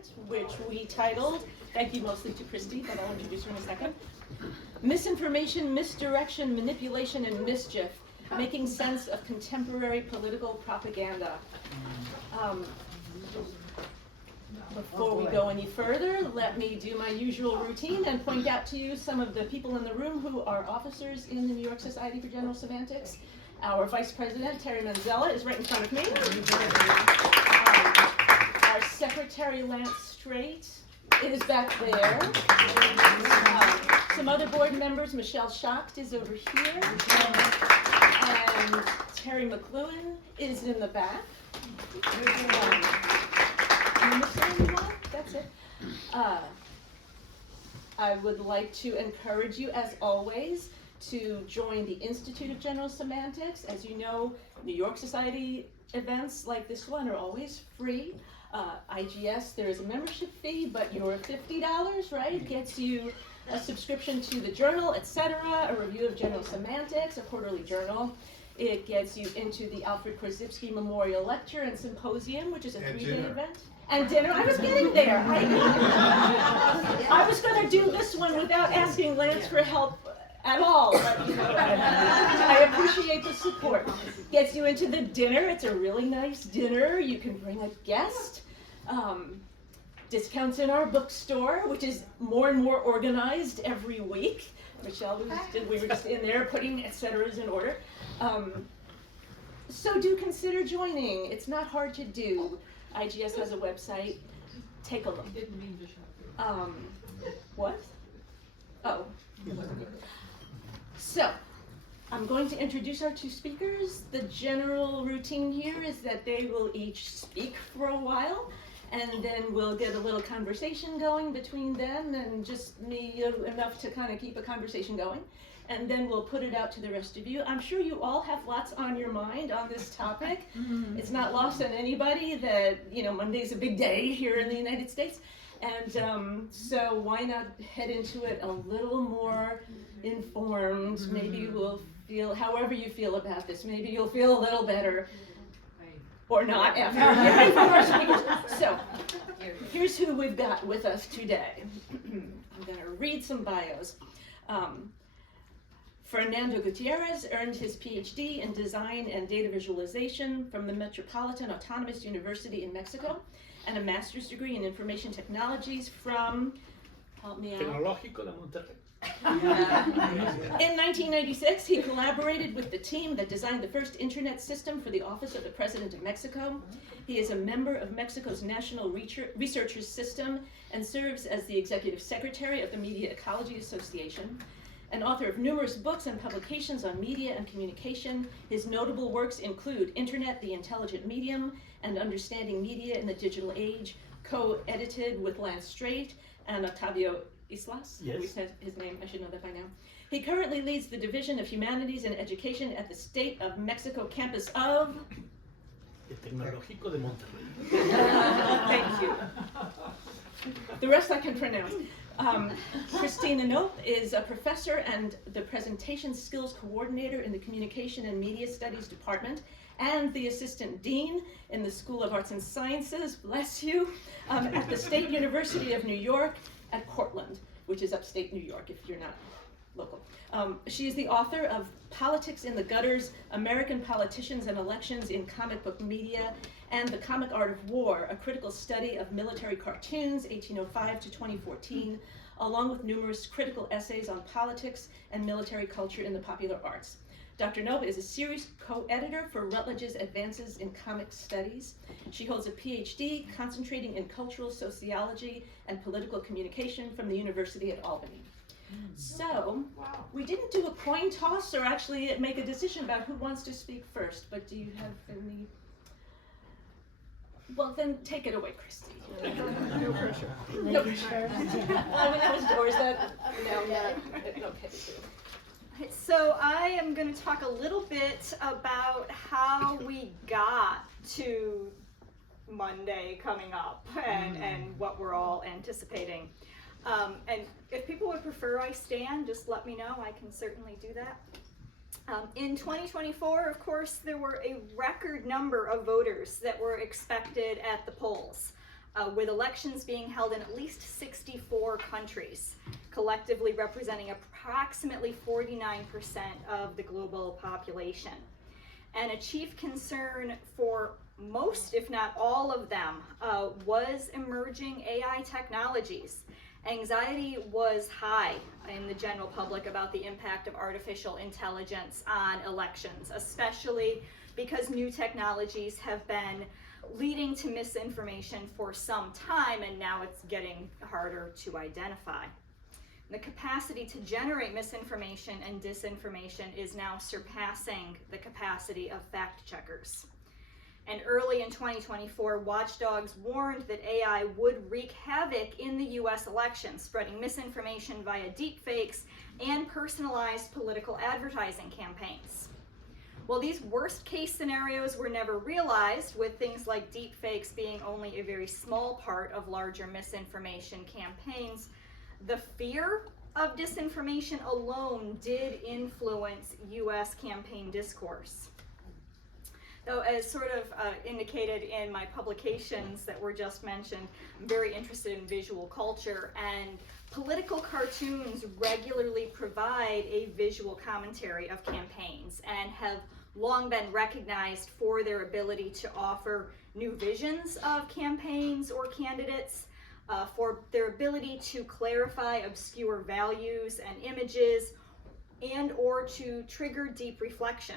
event, which we titled, thank you mostly to Christy, but I'll introduce her in a second, Misinformation, Misdirection, Manipulation, and Mischief, Making Sense of Contemporary Political Propaganda. Before we go any further, let me do my usual routine and point out to you some of the people in the room who are officers in the New York Society for General Semantics. Our Vice President, Terry Manzella, is right in front of me. Our Secretary, Lance Straight, is back there. Some other board members, Michelle Jacques is over here. And Terry McLuhan is in the back. That's it. I would like to encourage you, as always, to join the Institute of General Semantics. As you know, New York Society events like this one are always free. IGS, there is a membership fee, but your $50, right, gets you a subscription to the journal, etc., a review of General Semantics, a quarterly journal. It gets you into the Alfred Korzybski Memorial Lecture and Symposium, which is a 3-day event. And dinner. I was getting there. I was going to do this one without asking Lance for help at all. But, I appreciate the support. Gets you into the dinner. It's a really nice dinner. You can bring a guest. Discounts in our bookstore, which is more and more organized every week. Michelle, we were just in there putting et ceteras in order. So do consider joining. It's not hard to do. IGS has a website. Take a look. What? Oh. So, I'm going to introduce our two speakers. The general routine here is that they will each speak for a while, and then we'll get a little conversation going between them and just me enough to kind of keep a conversation going. And then we'll put it out to the rest of you. I'm sure you all have lots on your mind on this topic. It's not lost on anybody that, Monday's a big day here in the United States. And so why not head into it a little more informed? Maybe we'll feel, however you feel about this, maybe you'll feel a little better. Or not after hearing from our speakers. So, here's who we've got with us today. I'm going to read some bios. Fernando Gutierrez earned his PhD in Design and Data Visualization from the Metropolitan Autonomous University in Mexico, and a master's degree in Information Technologies from, help me out. Tecnológico de Monterrey. In 1996, he collaborated with the team that designed the first internet system for the Office of the President of Mexico. He is a member of Mexico's National Researchers System and serves as the Executive Secretary of the Media Ecology Association. An author of numerous books and publications on media and communication, his notable works include Internet, the Intelligent Medium, and Understanding Media in the Digital Age, co-edited with Lance Straight and Octavio Islas. Yes. We said his name, I should know that by now. He currently leads the Division of Humanities and Education at the State of Mexico campus of... El Tecnológico de Monterrey. Thank you. The rest I can pronounce. Christina Knope is a professor and the Presentation Skills Coordinator in the Communication and Media Studies Department and the Assistant Dean in the School of Arts and Sciences, bless you, at the State University of New York at Cortland, which is upstate New York if you're not local. She is the author of Politics in the Gutters, American Politicians and Elections in Comic Book Media, and The Comic Art of War, a critical study of military cartoons, 1805 to 2014, along with numerous critical essays on politics and military culture in the popular arts. Dr. Knope is a series co-editor for Routledge's Advances in Comic Studies. She holds a PhD concentrating in cultural sociology and political communication from the University at Albany. So, we didn't do a coin toss or actually make a decision about who wants to speak first, but do you have any? Well, then take it away, Christy. No pressure. No pressure. That was yours. No, okay. So I am going to talk a little bit about how we got to Monday coming up and what we're all anticipating. And if people would prefer I stand, just let me know. I can certainly do that. In 2024, of course, there were a record number of voters that were expected at the polls. with elections being held in at least 64 countries, collectively representing approximately 49% of the global population. And a chief concern for most, if not all of them, was emerging AI technologies. Anxiety was high in the general public about the impact of artificial intelligence on elections, especially because new technologies have been leading to misinformation for some time, and now it's getting harder to identify. The capacity to generate misinformation and disinformation is now surpassing the capacity of fact checkers. And early in 2024, watchdogs warned that AI would wreak havoc in the US election, spreading misinformation via deepfakes and personalized political advertising campaigns. Well, these worst case scenarios were never realized, with things like deepfakes being only a very small part of larger misinformation campaigns. The fear of disinformation alone did influence US campaign discourse. Though, as sort of indicated in my publications that were just mentioned, I'm very interested in visual culture, and political cartoons regularly provide a visual commentary of campaigns and have long been recognized for their ability to offer new visions of campaigns or candidates, for their ability to clarify obscure values and images, and or to trigger deep reflection.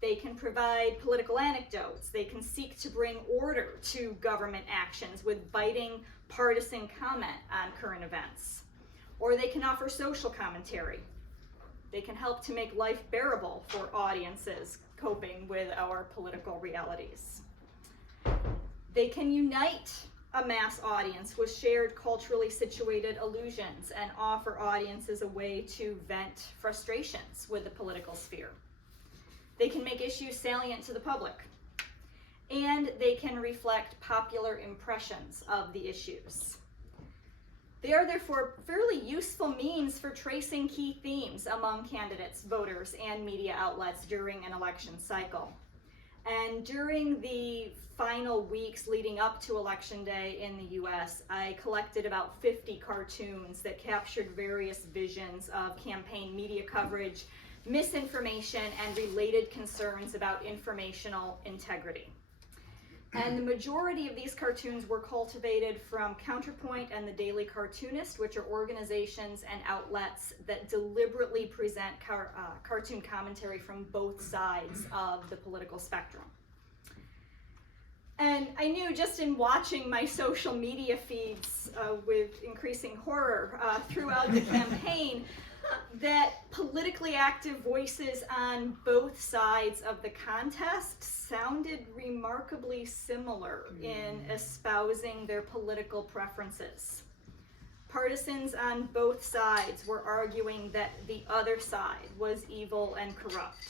They can provide political anecdotes. They can seek to bring order to government actions with biting partisan comment on current events. Or they can offer social commentary. They can help to make life bearable for audiences coping with our political realities. They can unite a mass audience with shared culturally situated illusions and offer audiences a way to vent frustrations with the political sphere. They can make issues salient to the public, and they can reflect popular impressions of the issues. They are therefore fairly useful means for tracing key themes among candidates, voters, and media outlets during an election cycle. And during the final weeks leading up to Election Day in the US, I collected about 50 cartoons that captured various visions of campaign media coverage, misinformation, and related concerns about informational integrity. And the majority of these cartoons were cultivated from Counterpoint and the Daily Cartoonist, which are organizations and outlets that deliberately present cartoon commentary from both sides of the political spectrum. And I knew just in watching my social media feeds with increasing horror throughout the campaign that politically active voices on both sides of the contest sounded remarkably similar in espousing their political preferences. Partisans on both sides were arguing that the other side was evil and corrupt,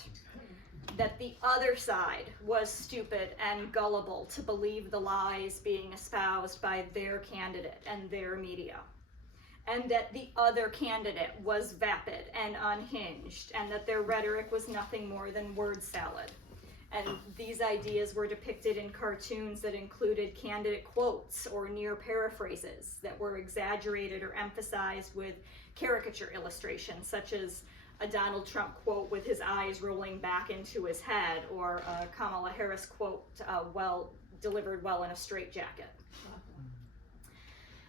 that the other side was stupid and gullible to believe the lies being espoused by their candidate and their media, and that the other candidate was vapid and unhinged, and that their rhetoric was nothing more than word salad. And these ideas were depicted in cartoons that included candidate quotes or near paraphrases that were exaggerated or emphasized with caricature illustrations, such as a Donald Trump quote with his eyes rolling back into his head, or a Kamala Harris quote delivered well in a straitjacket.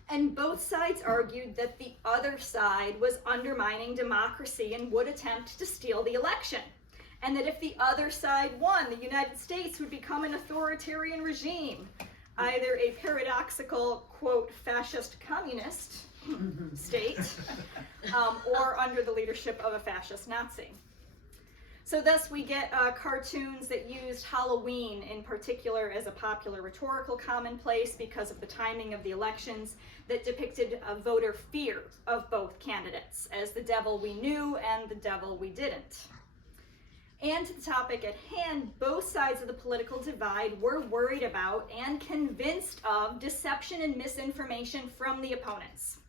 And both sides argued that the other side was undermining democracy and would attempt to steal the election. And that if the other side won, the United States would become an authoritarian regime, either a paradoxical, quote, fascist communist state, or under the leadership of a fascist Nazi. So thus we get cartoons that used Halloween in particular as a popular rhetorical commonplace because of the timing of the elections, that depicted a voter fear of both candidates as the devil we knew and the devil we didn't. And to the topic at hand, both sides of the political divide were worried about and convinced of deception and misinformation from the opponents.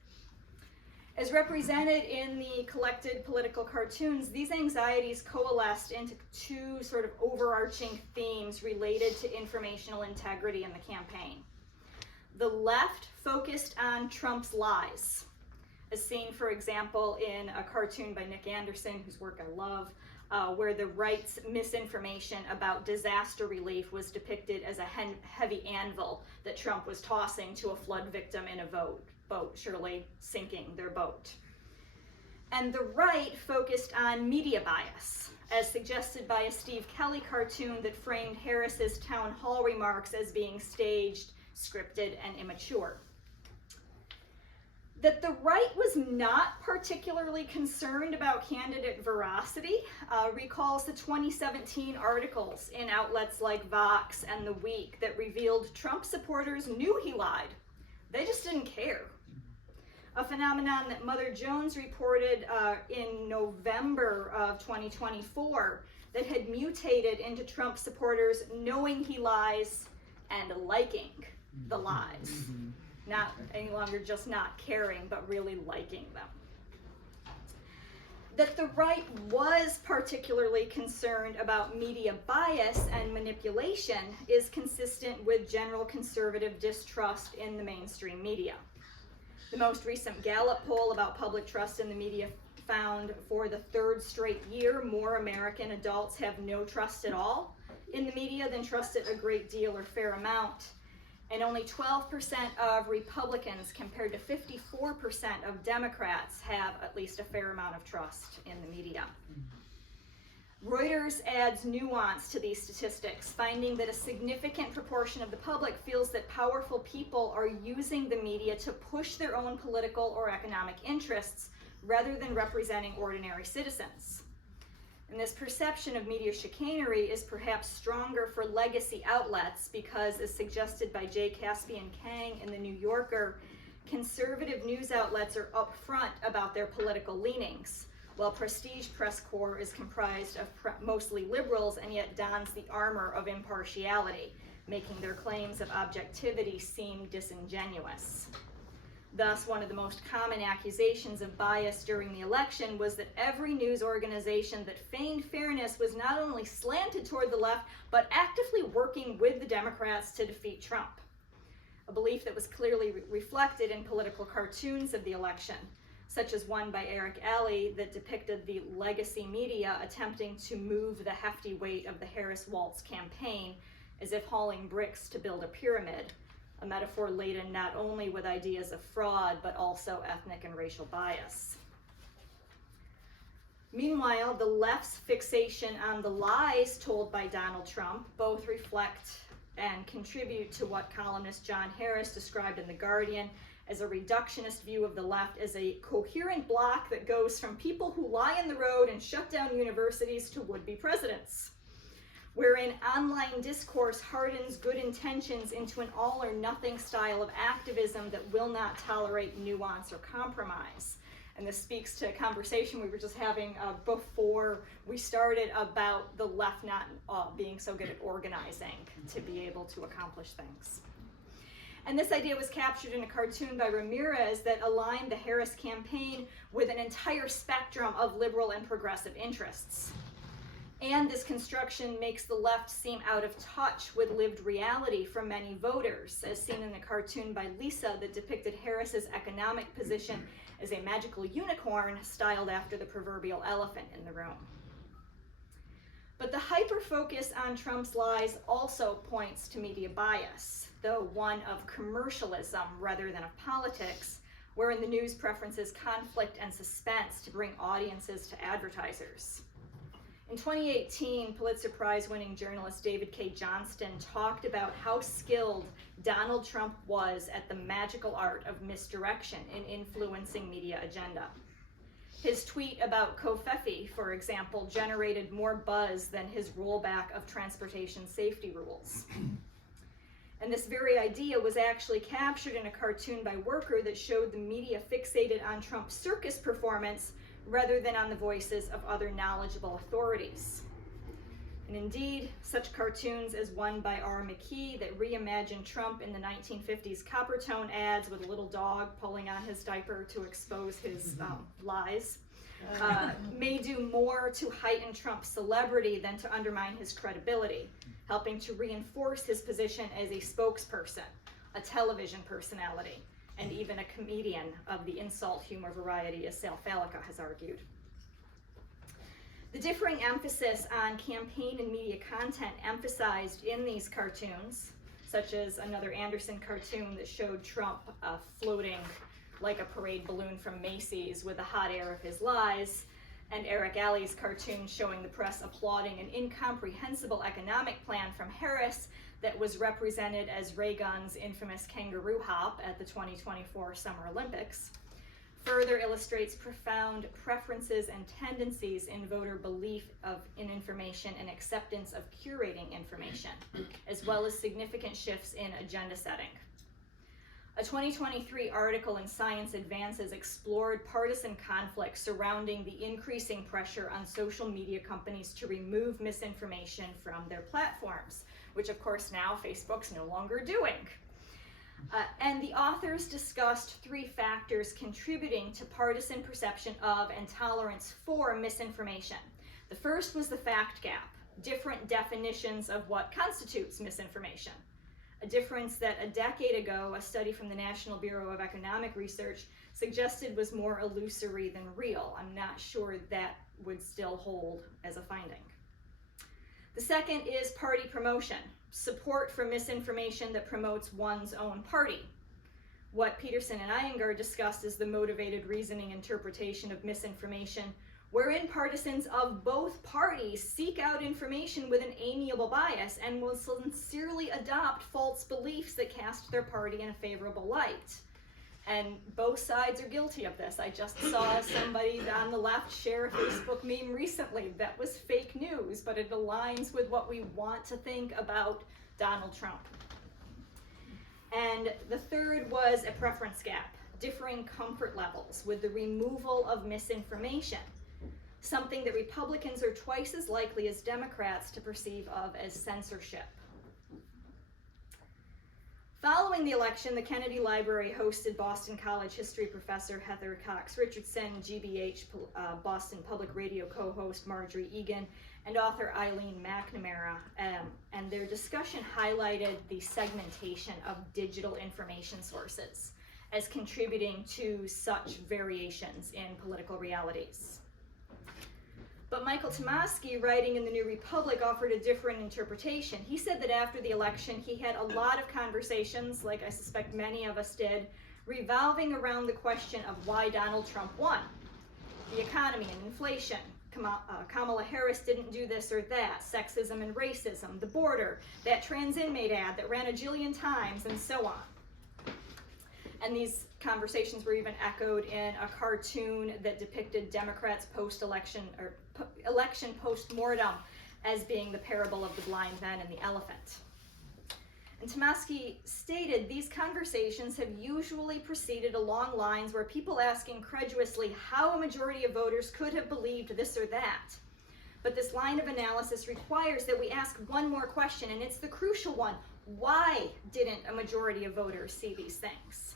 As represented in the collected political cartoons, these anxieties coalesced into two sort of overarching themes related to informational integrity in the campaign. The left focused on Trump's lies, as seen, for example, in a cartoon by Nick Anderson, whose work I love, where the right's misinformation about disaster relief was depicted as a heavy anvil that Trump was tossing to a flood victim in a boat, surely sinking their boat. And the right focused on media bias, as suggested by a Steve Kelly cartoon that framed Harris's town hall remarks as being staged, scripted, and immature. That the right was not particularly concerned about candidate veracity recalls the 2017 articles in outlets like Vox and The Week that revealed Trump supporters knew he lied. They just didn't care. A phenomenon that Mother Jones reported in November of 2024 that had mutated into Trump supporters knowing he lies and liking the lies. Not any longer just not caring, but really liking them. That the right was particularly concerned about media bias and manipulation is consistent with general conservative distrust in the mainstream media. The most recent Gallup poll about public trust in the media found for the third straight year, more American adults have no trust at all in the media than trust it a great deal or fair amount. And only 12% of Republicans compared to 54% of Democrats have at least a fair amount of trust in the media. Reuters adds nuance to these statistics, finding that a significant proportion of the public feels that powerful people are using the media to push their own political or economic interests rather than representing ordinary citizens. And this perception of media chicanery is perhaps stronger for legacy outlets because, as suggested by J. Caspian Kang in The New Yorker, conservative news outlets are upfront about their political leanings, while prestige press corps is comprised of mostly liberals and yet dons the armor of impartiality, making their claims of objectivity seem disingenuous. Thus, one of the most common accusations of bias during the election was that every news organization that feigned fairness was not only slanted toward the left, but actively working with the Democrats to defeat Trump. A belief that was clearly reflected in political cartoons of the election, such as one by Eric Alley that depicted the legacy media attempting to move the hefty weight of the Harris-Walz campaign as if hauling bricks to build a pyramid, a metaphor laden not only with ideas of fraud, but also ethnic and racial bias. Meanwhile, the left's fixation on the lies told by Donald Trump both reflect and contribute to what columnist John Harris described in The Guardian as a reductionist view of the left as a coherent bloc that goes from people who lie in the road and shut down universities to would-be presidents, wherein online discourse hardens good intentions into an all-or-nothing style of activism that will not tolerate nuance or compromise. And this speaks to a conversation we were just having before we started about the left not being so good at organizing to be able to accomplish things. And this idea was captured in a cartoon by Ramirez that aligned the Harris campaign with an entire spectrum of liberal and progressive interests. And this construction makes the left seem out of touch with lived reality for many voters, as seen in a cartoon by Lisa that depicted Harris's economic position as a magical unicorn styled after the proverbial elephant in the room. But the hyper-focus on Trump's lies also points to media bias, though one of commercialism rather than of politics, wherein the news preferences conflict and suspense to bring audiences to advertisers. In 2018, Pulitzer Prize-winning journalist David K. Johnston talked about how skilled Donald Trump was at the magical art of misdirection in influencing media agenda. His tweet about Covfefe, for example, generated more buzz than his rollback of transportation safety rules. And this very idea was actually captured in a cartoon by Worker that showed the media fixated on Trump's circus performance rather than on the voices of other knowledgeable authorities. And indeed, such cartoons as one by R. McKee that reimagined Trump in the 1950s Coppertone ads with a little dog pulling on his diaper to expose his lies may do more to heighten Trump's celebrity than to undermine his credibility, helping to reinforce his position as a spokesperson, a television personality, and even a comedian of the insult humor variety, as Sal Falica has argued. The differing emphasis on campaign and media content emphasized in these cartoons, such as another Anderson cartoon that showed Trump floating like a parade balloon from Macy's with the hot air of his lies, and Eric Alley's cartoon showing the press applauding an incomprehensible economic plan from Harris that was represented as Reagan's infamous kangaroo hop at the 2024 Summer Olympics, further illustrates profound preferences and tendencies in voter belief in information and acceptance of curating information, as well as significant shifts in agenda setting. A 2023 article in Science Advances explored partisan conflict surrounding the increasing pressure on social media companies to remove misinformation from their platforms, which of course now Facebook's no longer doing. And the authors discussed 3 factors contributing to partisan perception of and tolerance for misinformation. The first was the fact gap, different definitions of what constitutes misinformation. A difference that a decade ago, a study from the National Bureau of Economic Research suggested was more illusory than real. I'm not sure that would still hold as a finding. The second is party promotion, support for misinformation that promotes one's own party. What Peterson and Iyengar discussed is the motivated reasoning interpretation of misinformation, wherein partisans of both parties seek out information with an amiable bias and will sincerely adopt false beliefs that cast their party in a favorable light. And both sides are guilty of this. I just saw somebody on the left share a Facebook meme recently that was fake news, but it aligns with what we want to think about Donald Trump. And the third was a preference gap, differing comfort levels with the removal of misinformation, something that Republicans are twice as likely as Democrats to perceive of as censorship. Following the election, the Kennedy Library hosted Boston College history professor Heather Cox Richardson, GBH Boston Public Radio co-host Marjorie Egan, and author Eileen McNamara, and their discussion highlighted the segmentation of digital information sources as contributing to such variations in political realities. But Michael Tomasky, writing in the New Republic, offered a different interpretation. He said that after the election, he had a lot of conversations, like I suspect many of us did, revolving around the question of why Donald Trump won. The economy and inflation, Kamala Harris didn't do this or that, sexism and racism, the border, that trans inmate ad that ran a jillion times, and so on. And these conversations were even echoed in a cartoon that depicted Democrats post-election, or election post-mortem, as being the parable of the blind man and the elephant. And Tomasky stated, these conversations have usually proceeded along lines where people ask incredulously how a majority of voters could have believed this or that. But this line of analysis requires that we ask one more question, and it's the crucial one. Why didn't a majority of voters see these things?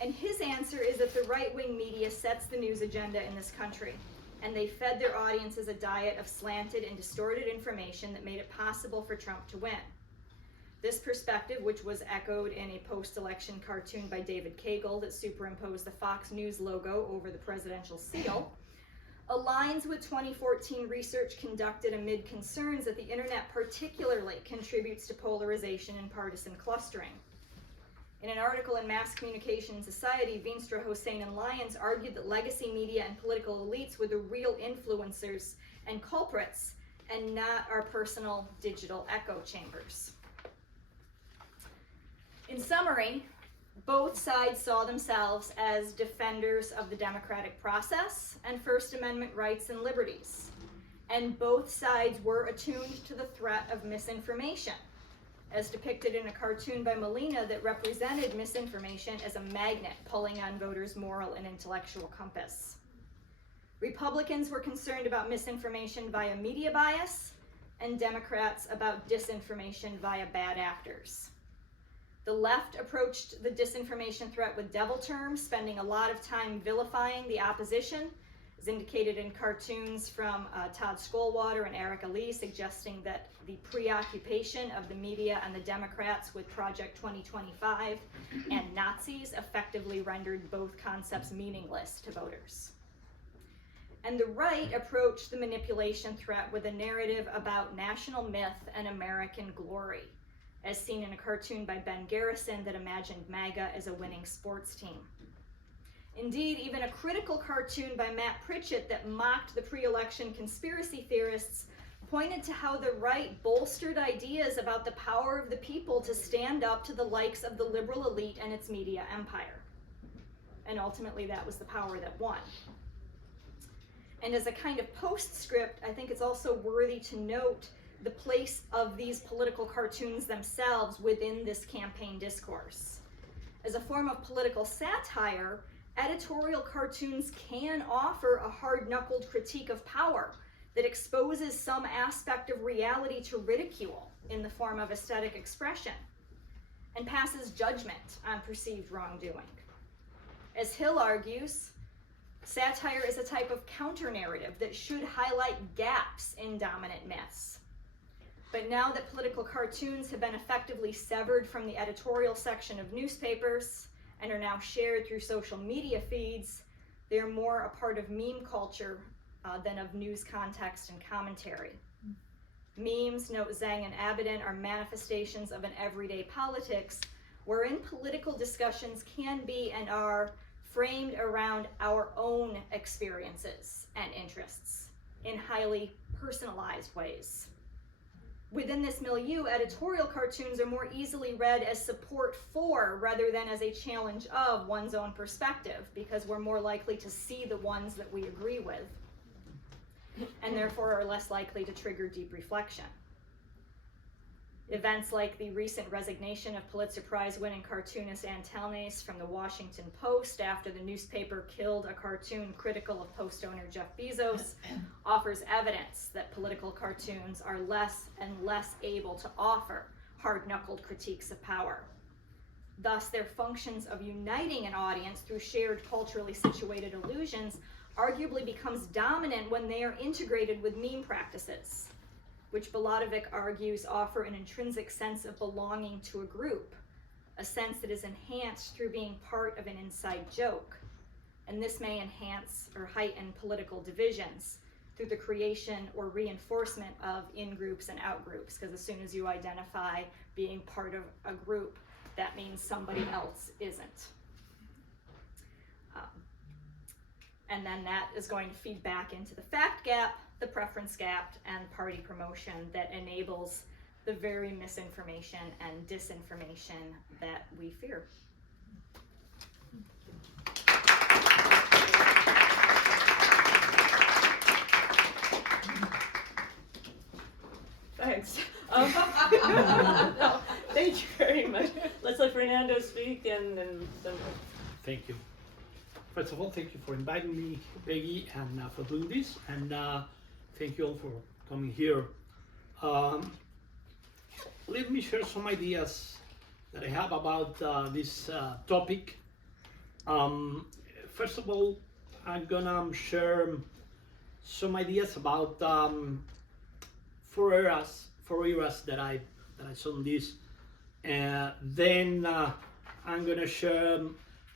And his answer is that the right-wing media sets the news agenda in this country, and they fed their audiences a diet of slanted and distorted information that made it possible for Trump to win. This perspective, which was echoed in a post-election cartoon by David Cagle that superimposed the Fox News logo over the presidential seal, aligns with 2014 research conducted amid concerns that the internet particularly contributes to polarization and partisan clustering. In an article in Mass Communication Society, Veenstra, Hossain, and Lyons argued that legacy media and political elites were the real influencers and culprits, and not our personal digital echo chambers. In summary, both sides saw themselves as defenders of the democratic process and First Amendment rights and liberties, and both sides were attuned to the threat of misinformation, as depicted in a cartoon by Molina that represented misinformation as a magnet pulling on voters' moral and intellectual compass. Republicans were concerned about misinformation via media bias, and Democrats about disinformation via bad actors. The left approached the disinformation threat with devil terms, spending a lot of time vilifying the opposition, was indicated in cartoons from Todd Schollwater and Erica Lee, suggesting that the preoccupation of the media and the Democrats with Project 2025 and Nazis effectively rendered both concepts meaningless to voters. And the right approached the manipulation threat with a narrative about national myth and American glory, as seen in a cartoon by Ben Garrison that imagined MAGA as a winning sports team. Indeed, even a critical cartoon by Matt Pritchett that mocked the pre-election conspiracy theorists pointed to how the right bolstered ideas about the power of the people to stand up to the likes of the liberal elite and its media empire. And ultimately, that was the power that won. And as a kind of postscript, I think it's also worthy to note the place of these political cartoons themselves within this campaign discourse. As a form of political satire, editorial cartoons can offer a hard-knuckled critique of power that exposes some aspect of reality to ridicule in the form of aesthetic expression and passes judgment on perceived wrongdoing. As Hill argues, satire is a type of counter-narrative that should highlight gaps in dominant myths. But now that political cartoons have been effectively severed from the editorial section of newspapers and are now shared through social media feeds, they are more a part of meme culture than of news context and commentary. Memes, note Zhang and Abadan, are manifestations of an everyday politics wherein political discussions can be and are framed around our own experiences and interests in highly personalized ways. Within this milieu, editorial cartoons are more easily read as support for rather than as a challenge of one's own perspective, because we're more likely to see the ones that we agree with, and therefore are less likely to trigger deep reflection. Events like the recent resignation of Pulitzer Prize-winning cartoonist Ann Talnes from the Washington Post after the newspaper killed a cartoon critical of Post owner Jeff Bezos offers evidence that political cartoons are less and less able to offer hard-knuckled critiques of power. Thus, their functions of uniting an audience through shared culturally situated illusions arguably becomes dominant when they are integrated with meme practices, which Baladovic argues offer an intrinsic sense of belonging to a group, a sense that is enhanced through being part of an inside joke. And this may enhance or heighten political divisions through the creation or reinforcement of in-groups and out-groups, because as soon as you identify being part of a group, that means somebody else isn't. And then that is going to feed back into the fact gap, the preference gap, and party promotion that enables the very misinformation and disinformation that we fear. Thanks. No, thank you very much. Let's let Fernando speak and then. Thank you. First of all, thank you for inviting me, Peggy, and for doing this, and thank you all for coming here. Let me share some ideas that I have about this topic. First of all, I'm gonna share some ideas about 4 eras that I saw in this. Then I'm gonna share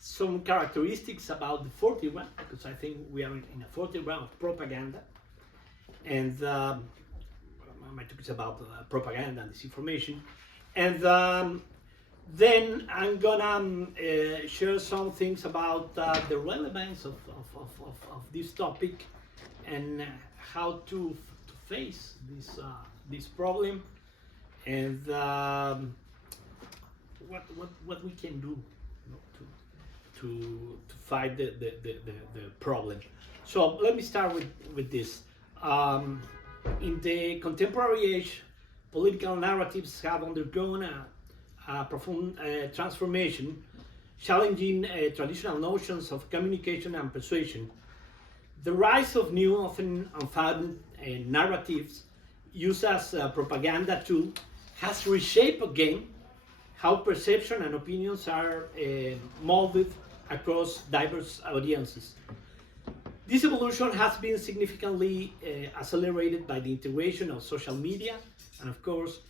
some characteristics about the 4th era, because I think we are in a 4th era of propaganda. And my talk is about propaganda and disinformation. And then I'm gonna share some things about the relevance of this topic and how to face this problem, and what we can do, to fight the problem. So let me start with this. In the contemporary age, political narratives have undergone a profound transformation, challenging traditional notions of communication and persuasion. The rise of new, often unfounded narratives used as a propaganda tool has reshaped again how perception and opinions are molded across diverse audiences. This evolution has been significantly accelerated by the integration of social media and, of course,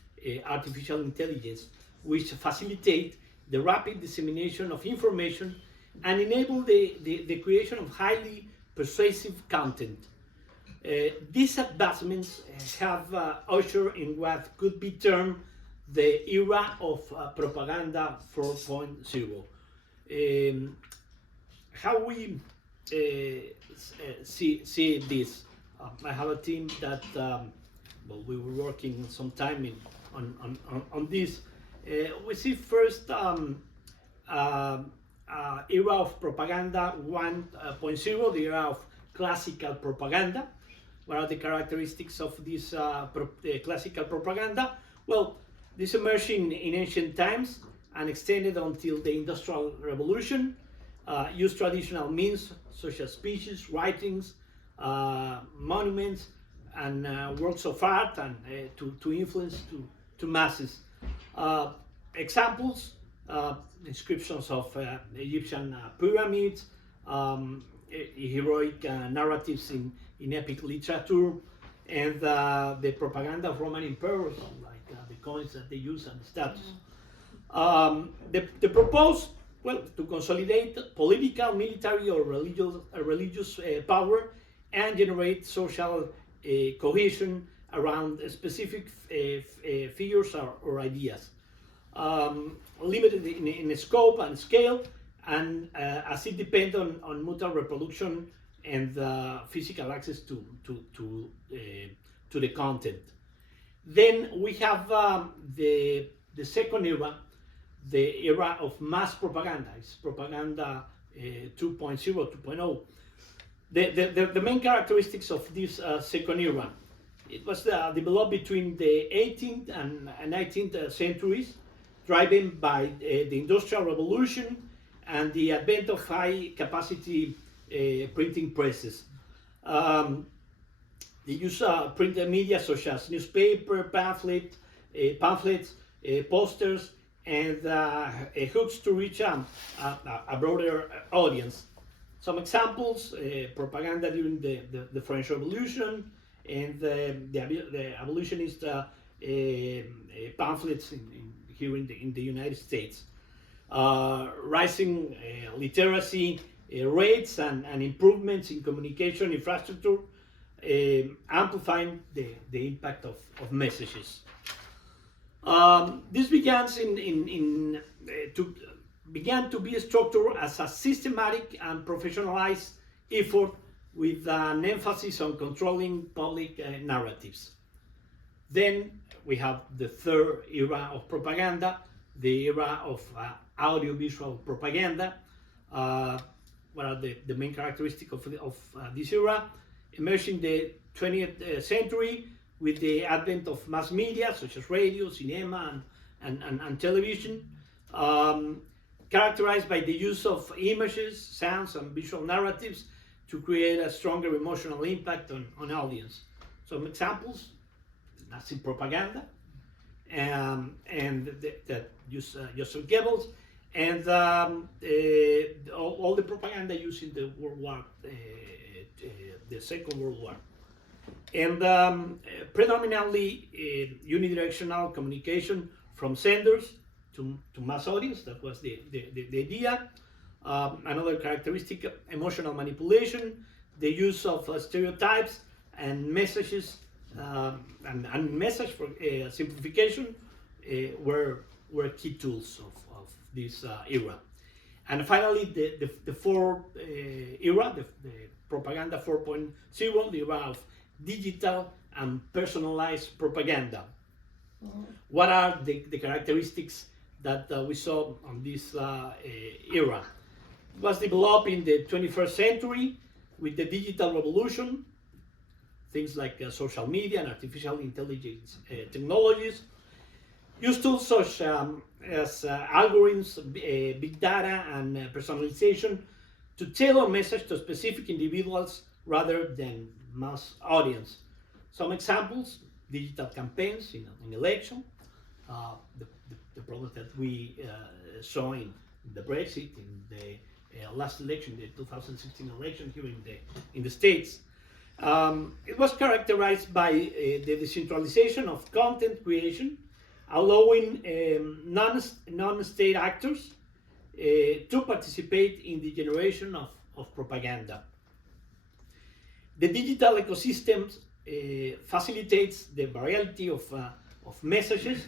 artificial intelligence, which facilitate the rapid dissemination of information and enable the creation of highly persuasive content. These advancements have ushered in what could be termed the era of propaganda 4.0. How we see this? I have a team that well, we were working some time on this. We see first era of propaganda 1.0, the era of classical propaganda. What are the characteristics of this classical propaganda? Well, this emerged in ancient times and extended until the Industrial Revolution. Used traditional means such as speeches, writings, monuments, and works of art, and to influence to masses. Examples: inscriptions of Egyptian pyramids, heroic narratives in epic literature, and the propaganda of Roman emperors, like the coins that they use and the statues. The proposed, well, to consolidate political, military, or religious power and generate social cohesion around specific figures or ideas. Limited in scope and scale, and as it depends on mutual reproduction and physical access to the content. Then we have the second era, the era of mass propaganda. It's propaganda 2.0, 2.0. The main characteristics of this second era: it was developed between the 18th and 19th centuries, driven by the Industrial Revolution and the advent of high-capacity printing presses. They use printed media such as newspaper, pamphlets, posters, and hooks to reach a broader audience. Some examples: propaganda during the French Revolution, and the abolitionist pamphlets here in the United States. Rising literacy rates and improvements in communication infrastructure, amplifying the impact of messages. This began to be structured as a systematic and professionalized effort with an emphasis on controlling public narratives. Then we have the third era of propaganda, the era of audiovisual propaganda. What are the main characteristics of this era? Emerged in the 20th century with the advent of mass media such as radio, cinema, and television, characterized by the use of images, sounds, and visual narratives to create a stronger emotional impact on audience. Some examples: Nazi propaganda, and that use Joseph Goebbels, and all the propaganda used in the World War, the Second World War, and predominantly unidirectional communication from senders to mass audience. That was the idea. Another characteristic: emotional manipulation, the use of stereotypes and messages, and message for simplification were key tools of this era. And finally, the fourth era, the propaganda 4.0, the era of digital and personalized propaganda. What are the characteristics that we saw on this era? It was developed in the 21st century with the digital revolution, things like social media and artificial intelligence technologies. Use tools such as algorithms, big data, and personalization to tailor message to specific individuals rather than mass audience. Some examples: digital campaigns in election, the problems that we saw in the Brexit, in the last election, the 2016 election here in the States. It was characterized by the decentralization of content creation, allowing non-state actors to participate in the generation of propaganda. The digital ecosystem facilitates the variety of messages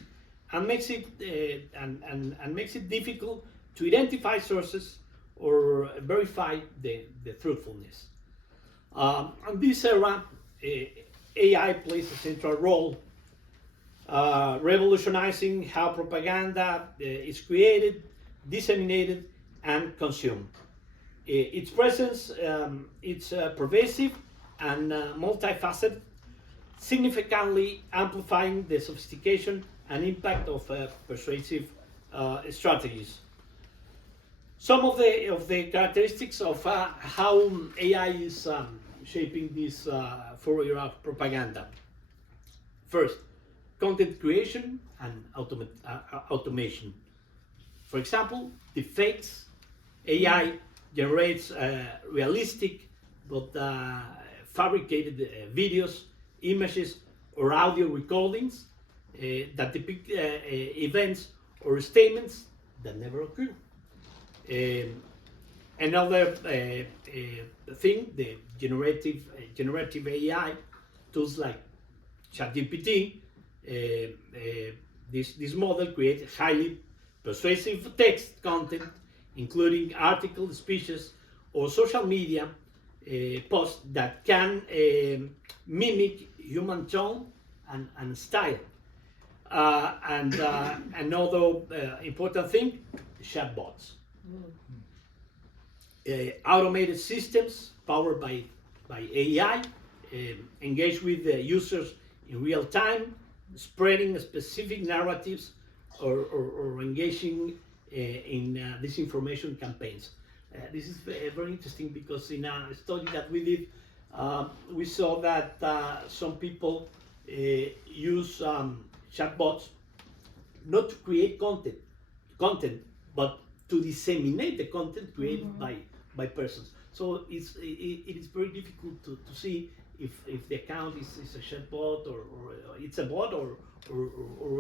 and makes it difficult to identify sources or verify the truthfulness. In this era, AI plays a central role, revolutionizing how propaganda is created, disseminated, and consumed. Its presence is pervasive and multifaceted, significantly amplifying the sophistication and impact of persuasive strategies. Some of the characteristics of how AI is shaping this era of propaganda. First, content creation and automation. For example, deepfakes. AI generates realistic but fabricated videos, images, or audio recordings that depict events or statements that never occur. Another thing, the generative AI tools like ChatGPT, this model creates highly persuasive text content, including articles, speeches, or social media posts that can mimic human tone and style. And another important thing, chatbots. Automated systems powered by AI engage with the users in real time, spreading specific narratives or engaging in disinformation campaigns. This is very interesting because in a study that we did, we saw that some people use chatbots not to create content, but to disseminate the content created by persons. So it is very difficult to see if the account is a chatbot or it's a bot or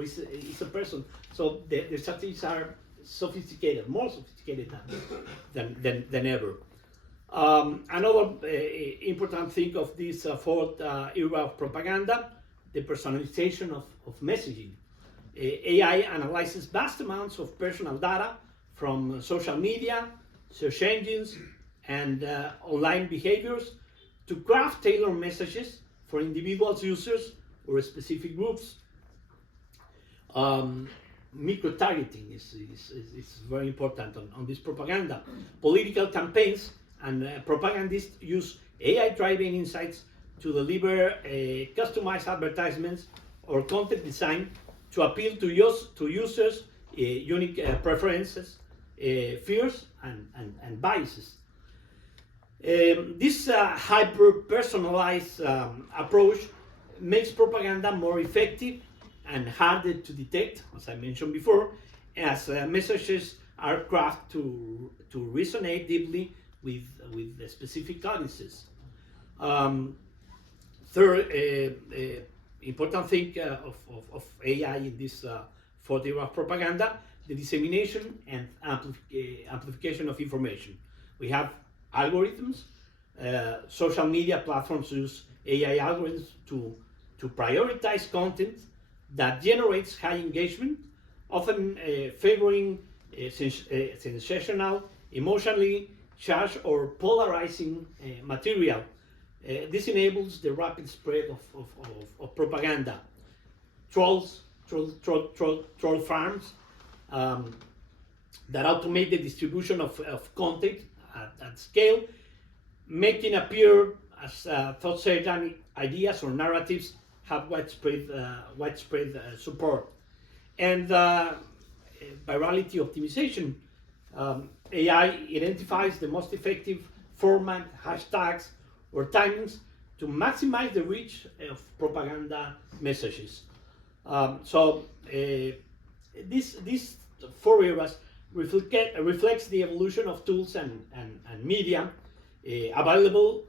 it's a person. So the strategies are sophisticated, more sophisticated than ever. Another important thing of this fourth era of propaganda, the personalization of messaging. AI analyzes vast amounts of personal data from social media, search engines, and online behaviors to craft tailored messages for individuals, users, or specific groups. Micro-targeting is very important on this propaganda. Political campaigns and propagandists use AI-driven insights to deliver customized advertisements or content design to appeal to users' unique preferences, fears, and biases. This hyper-personalized approach makes propaganda more effective and harder to detect, as I mentioned before, as messages are crafted to resonate deeply with the specific audiences. Third important thing of AI in this fourth era of propaganda, the dissemination and amplification of information. We have algorithms. Social media platforms use AI algorithms to prioritize content that generates high engagement, often favoring sensational, emotionally charged, or polarizing material. This enables the rapid spread of propaganda. Troll farms that automate the distribution of content at scale, making appear as thought certain ideas or narratives have widespread support. And virality optimization. AI identifies the most effective format, hashtags, or timings to maximize the reach of propaganda messages. These four eras reflects the evolution of tools and media available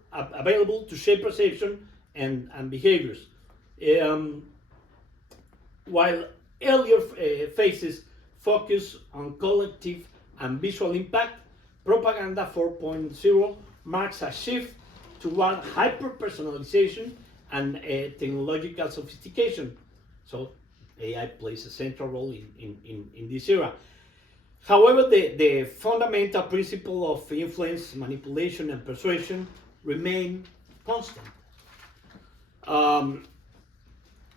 to shape perception and behaviors. While earlier phases focus on collective and visual impact, Propaganda 4.0 marks a shift toward hyper-personalization and technological sophistication. So AI plays a central role in this era. However, the fundamental principle of influence, manipulation, and persuasion remain constant.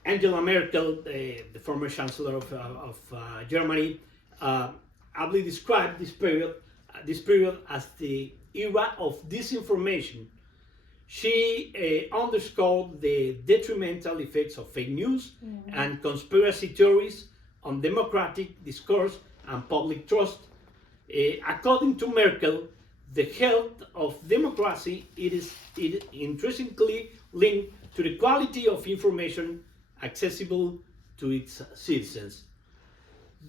Angela Merkel, the former Chancellor of Germany, aptly described this period as the era of disinformation. She underscored the detrimental effects of fake news and conspiracy theories on democratic discourse and public trust. According to Merkel, the health of democracy is intrinsically linked to the quality of information accessible to its citizens.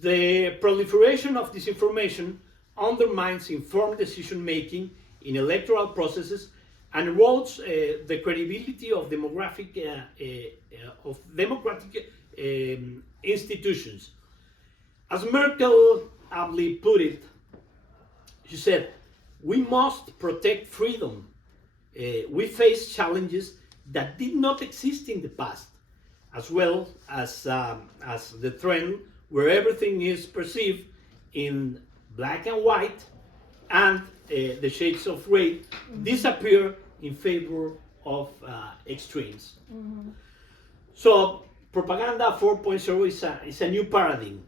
The proliferation of disinformation undermines informed decision-making in electoral processes and erodes the credibility of democratic institutions. As Merkel aptly put it, she said, "We must protect freedom. We face challenges that did not exist in the past, as well as the trend where everything is perceived in black and white, and the shades of gray disappear in favor of extremes." So Propaganda 4.0 is a new paradigm.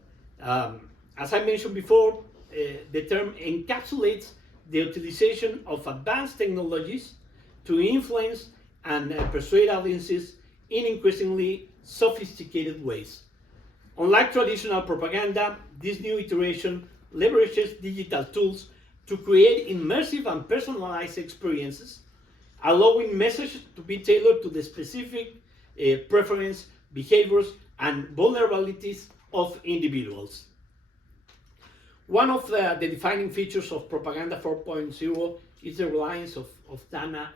As I mentioned before, the term encapsulates the utilization of advanced technologies to influence and persuade audiences in increasingly sophisticated ways. Unlike traditional propaganda, this new iteration leverages digital tools to create immersive and personalized experiences, allowing messages to be tailored to the specific preference, behaviors, and vulnerabilities of individuals. One of the defining features of Propaganda 4.0 is the reliance of data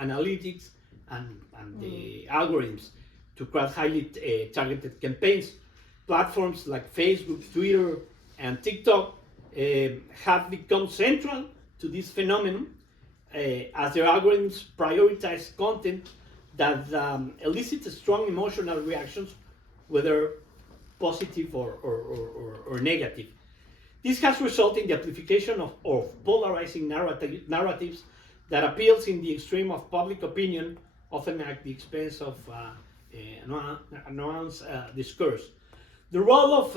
analytics and the algorithms to craft highly targeted campaigns. Platforms like Facebook, Twitter, and TikTok have become central to this phenomenon as their algorithms prioritize content that elicits strong emotional reactions, whether positive or negative. This has resulted in the amplification of polarizing narratives that appeals in the extreme of public opinion, often at the expense of nuanced discourse. The role of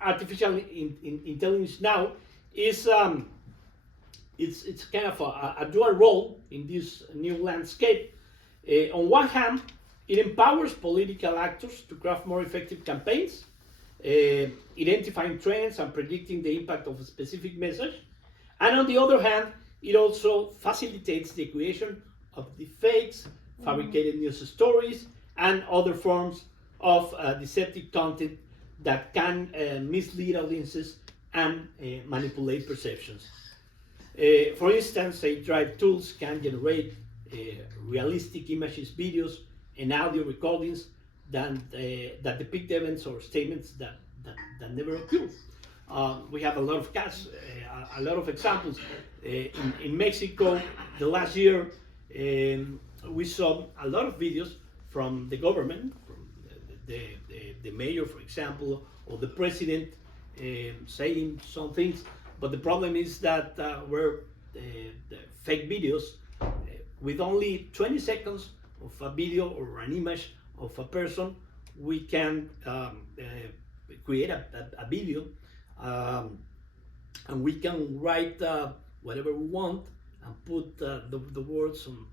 artificial intelligence now is it's kind of a dual role in this new landscape. On one hand, it empowers political actors to craft more effective campaigns, identifying trends and predicting the impact of a specific message. And on the other hand, it also facilitates the creation of deepfakes, fabricated news stories, and other forms of deceptive content that can mislead audiences and manipulate perceptions. For instance, drive tools can generate realistic images, videos, and audio recordings that depict events or statements that never occur. We have a lot of a lot of examples. In Mexico, the last year, we saw a lot of videos from the government, from the mayor, for example, or the president saying some things. But the problem is that were the fake videos with only 20 seconds of a video or an image of a person. We can create a video, and we can write whatever we want and put the words on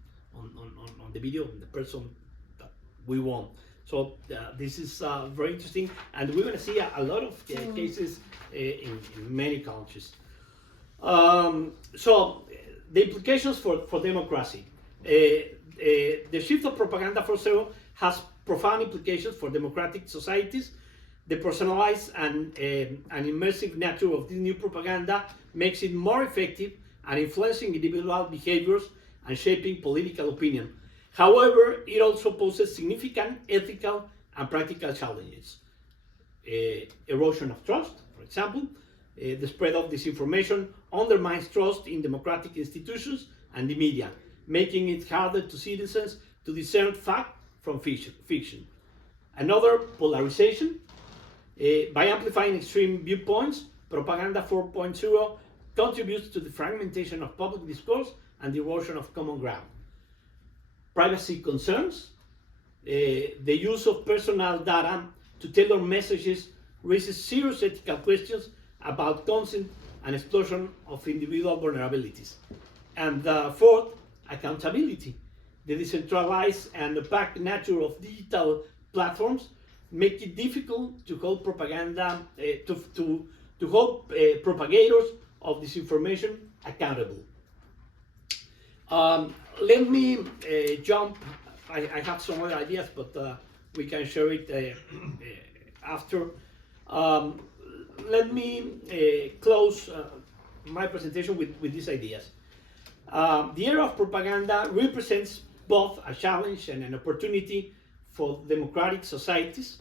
the video of the person that we want. So this is very interesting, and we're going to see a lot of cases in many countries. So the implications for democracy. The shift of Propaganda 4.0 has profound implications for democratic societies. The personalized and immersive nature of this new propaganda makes it more effective at influencing individual behaviors and shaping political opinion. However, it also poses significant ethical and practical challenges. Erosion of trust, for example, the spread of disinformation undermines trust in democratic institutions and the media, making it harder to citizens to discern fact from fiction. Another, polarization. By amplifying extreme viewpoints, Propaganda 4.0 contributes to the fragmentation of public discourse and the erosion of common ground. Privacy concerns. The use of personal data to tailor messages raises serious ethical questions about consent and explosion of individual vulnerabilities. And fourth, accountability. The decentralized and opaque nature of digital platforms make it difficult to hold propaganda, to hold propagators of disinformation accountable. Let me jump. I have some other ideas, but we can share it after. Let me close my presentation with these ideas. The era of propaganda represents both a challenge and an opportunity for democratic societies.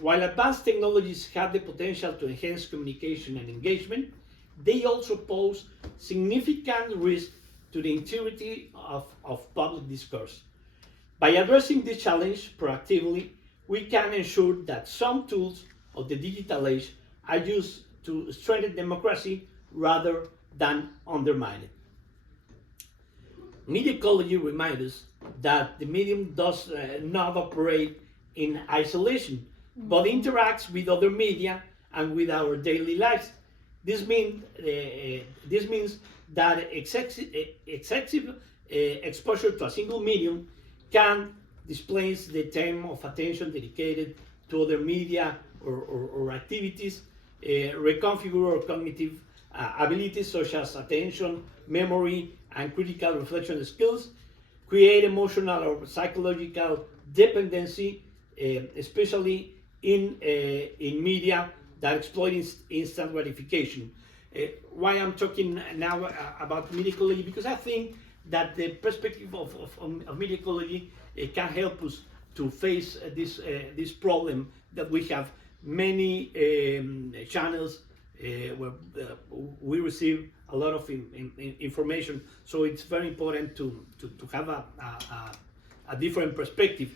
While advanced technologies have the potential to enhance communication and engagement, they also pose significant risk to the integrity of public discourse. By addressing this challenge proactively, we can ensure that some tools of the digital age are used to strengthen democracy rather than undermine it. Media ecology reminds us that the medium does not operate in isolation, but interacts with other media and with our daily lives. This means that excessive exposure to a single medium can displace the time of attention dedicated to other media or activities, reconfigure our cognitive abilities such as attention, memory, and critical reflection skills, create emotional or psychological dependency, especially in media that exploit instant gratification. Why I'm talking now about media ecology? Because I think that the perspective of media ecology can help us to face this problem that we have many channels where we receive a lot of information. So it's very important to have a different perspective.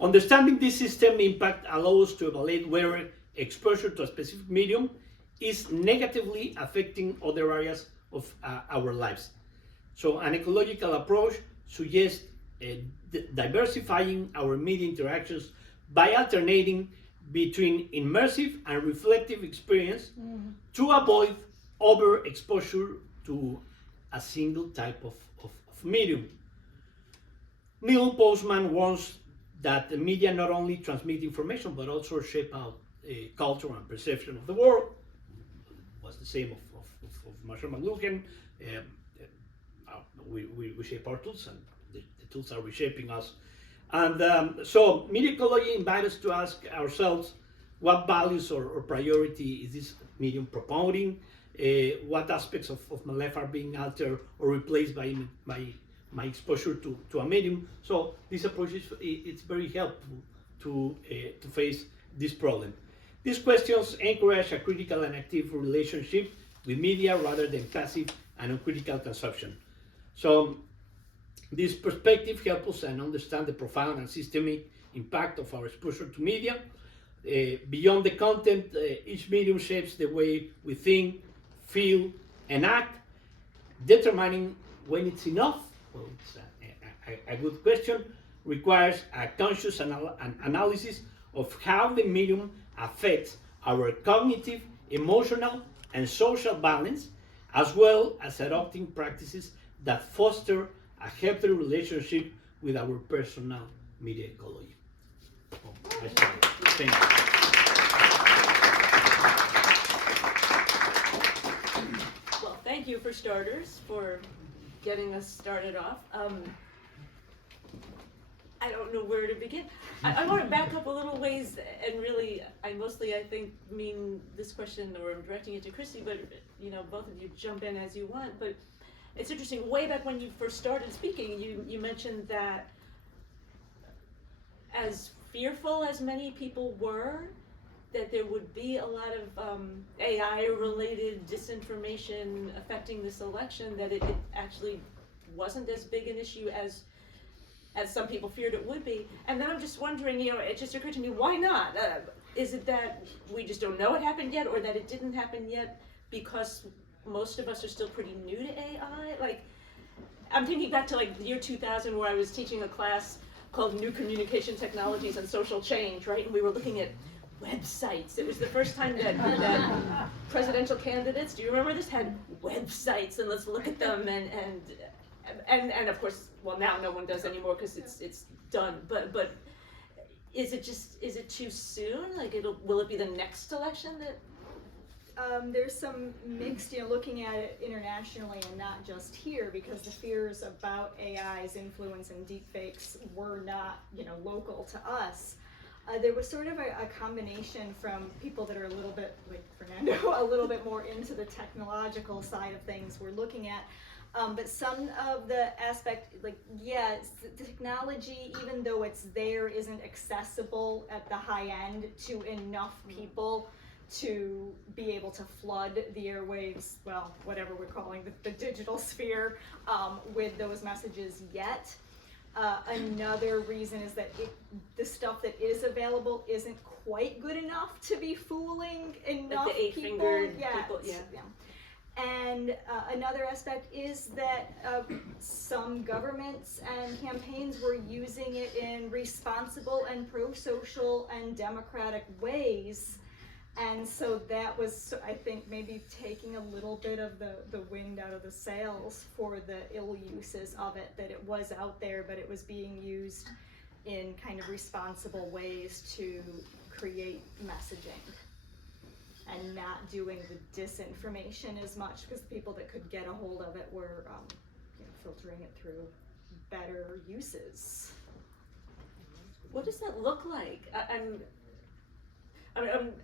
Understanding this system impact allows us to evaluate whether exposure to a specific medium is negatively affecting other areas of our lives. So an ecological approach suggests diversifying our media interactions by alternating between immersive and reflective experience to avoid overexposure to a single type of medium. Neil Postman warns that the media not only transmit information but also shape out culture and perception of the world. It was the same of Marshall McLuhan. We shape our tools, and the tools are reshaping us. And so media ecology invites us to ask ourselves what values or priority is this medium promoting, what aspects of my life are being altered or replaced by my exposure to a medium. So this approach it's very helpful to face this problem. These questions encourage a critical and active relationship with media rather than passive and uncritical consumption. So this perspective helps us understand the profound and systemic impact of our exposure to media. Beyond the content, each medium shapes the way we think, feel, and act. Determining when it's enough, well, it's a good question, requires a conscious analysis of how the medium affects our cognitive, emotional, and social balance, as well as adopting practices that foster a healthy relationship with our personal media ecology. Thank you. Well, thank you for starters, for getting us started off. I don't know where to begin. I want to back up a little ways, and really, I think mean this question, or I'm directing it to Christy, but both of you jump in as you want. But it's interesting. Way back when you first started speaking, you mentioned that as fearful as many people were, that there would be a lot of AI-related disinformation affecting this election, that it actually wasn't as big an issue as some people feared it would be. And then I'm just wondering, it just occurred to me, why not? Is it that we just don't know it happened yet, or that it didn't happen yet because most of us are still pretty new to AI? Like, I'm thinking back to like the year 2000, where I was teaching a class called New Communication Technologies and Social Change, right? And we were looking at websites. It was the first time that presidential candidates, do you remember this, had websites, and let's look at them, and of course, well, now no one does anymore because it's done. But is it too soon? Like, will it be the next election that? There's some mixed, looking at it internationally and not just here, because the fears about AI's influence and deepfakes were not, local to us. There was sort of a combination from people that are a little bit, like Fernando, a little bit more into the technological side of things we're looking at. But some of the aspect, the technology, even though it's there, isn't accessible at the high end to enough people to be able to flood the airwaves, well, whatever we're calling the digital sphere, with those messages yet. Another reason is that the stuff that is available isn't quite good enough to be fooling enough like the people yet. People, yeah. And another aspect is that some governments and campaigns were using it in responsible and pro-social and democratic ways. And so that was, I think, maybe taking a little bit of the wind out of the sails for the ill uses of it, that it was out there, but it was being used in kind of responsible ways to create messaging and not doing the disinformation as much, because the people that could get a hold of it were filtering it through better uses. What does that look like?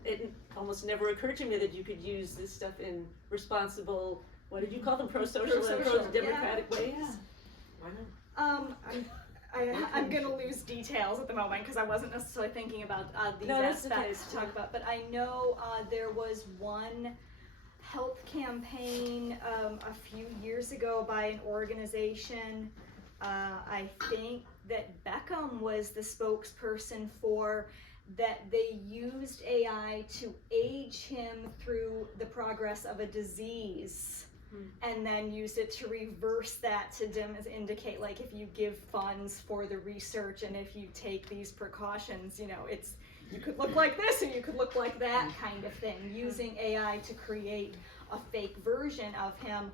It almost never occurred to me that you could use this stuff in responsible, what did you call them, pro-social and pro-democratic ways? Why not? I'm going to lose details at the moment because I wasn't necessarily thinking about these aspects to talk about, but I know there was one health campaign a few years ago by an organization. I think that Beckham was the spokesperson for, that they used AI to age him through the progress of a disease, and then used it to reverse that to indicate, like, if you give funds for the research and if you take these precautions, you could look like this or you could look like that kind of thing, using AI to create a fake version of him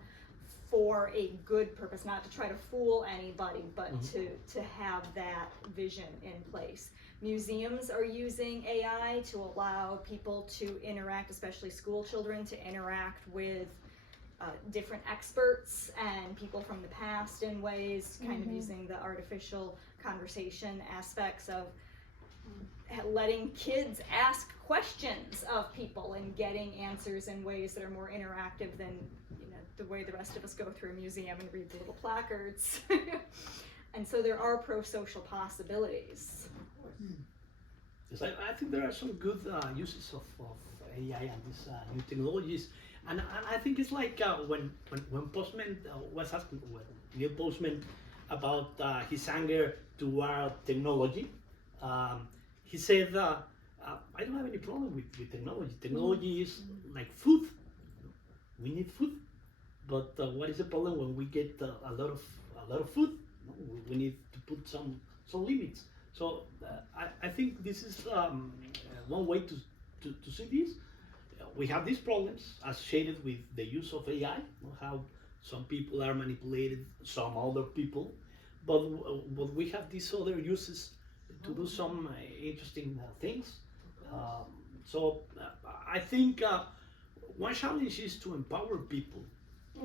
for a good purpose, not to try to fool anybody, but to have that vision in place. Museums are using AI to allow people to interact, especially school children, to interact with different experts and people from the past in ways, kind of using the artificial conversation aspects of letting kids ask questions of people and getting answers in ways that are more interactive than the way the rest of us go through a museum and read the little placards. And so there are pro-social possibilities. Yes, I think there are some good uses of AI and these new technologies, and I think it's like when Postman was asking Neil Postman about his anger toward technology. He said, I don't have any problem with technology. Technology is like food. We need food, but what is the problem when we get a lot of food? We need to put some limits. So I think this is one way to see this. We have these problems associated with the use of AI, how some people are manipulated, some other people, but we have these other uses to do some interesting things. So I think one challenge is to empower people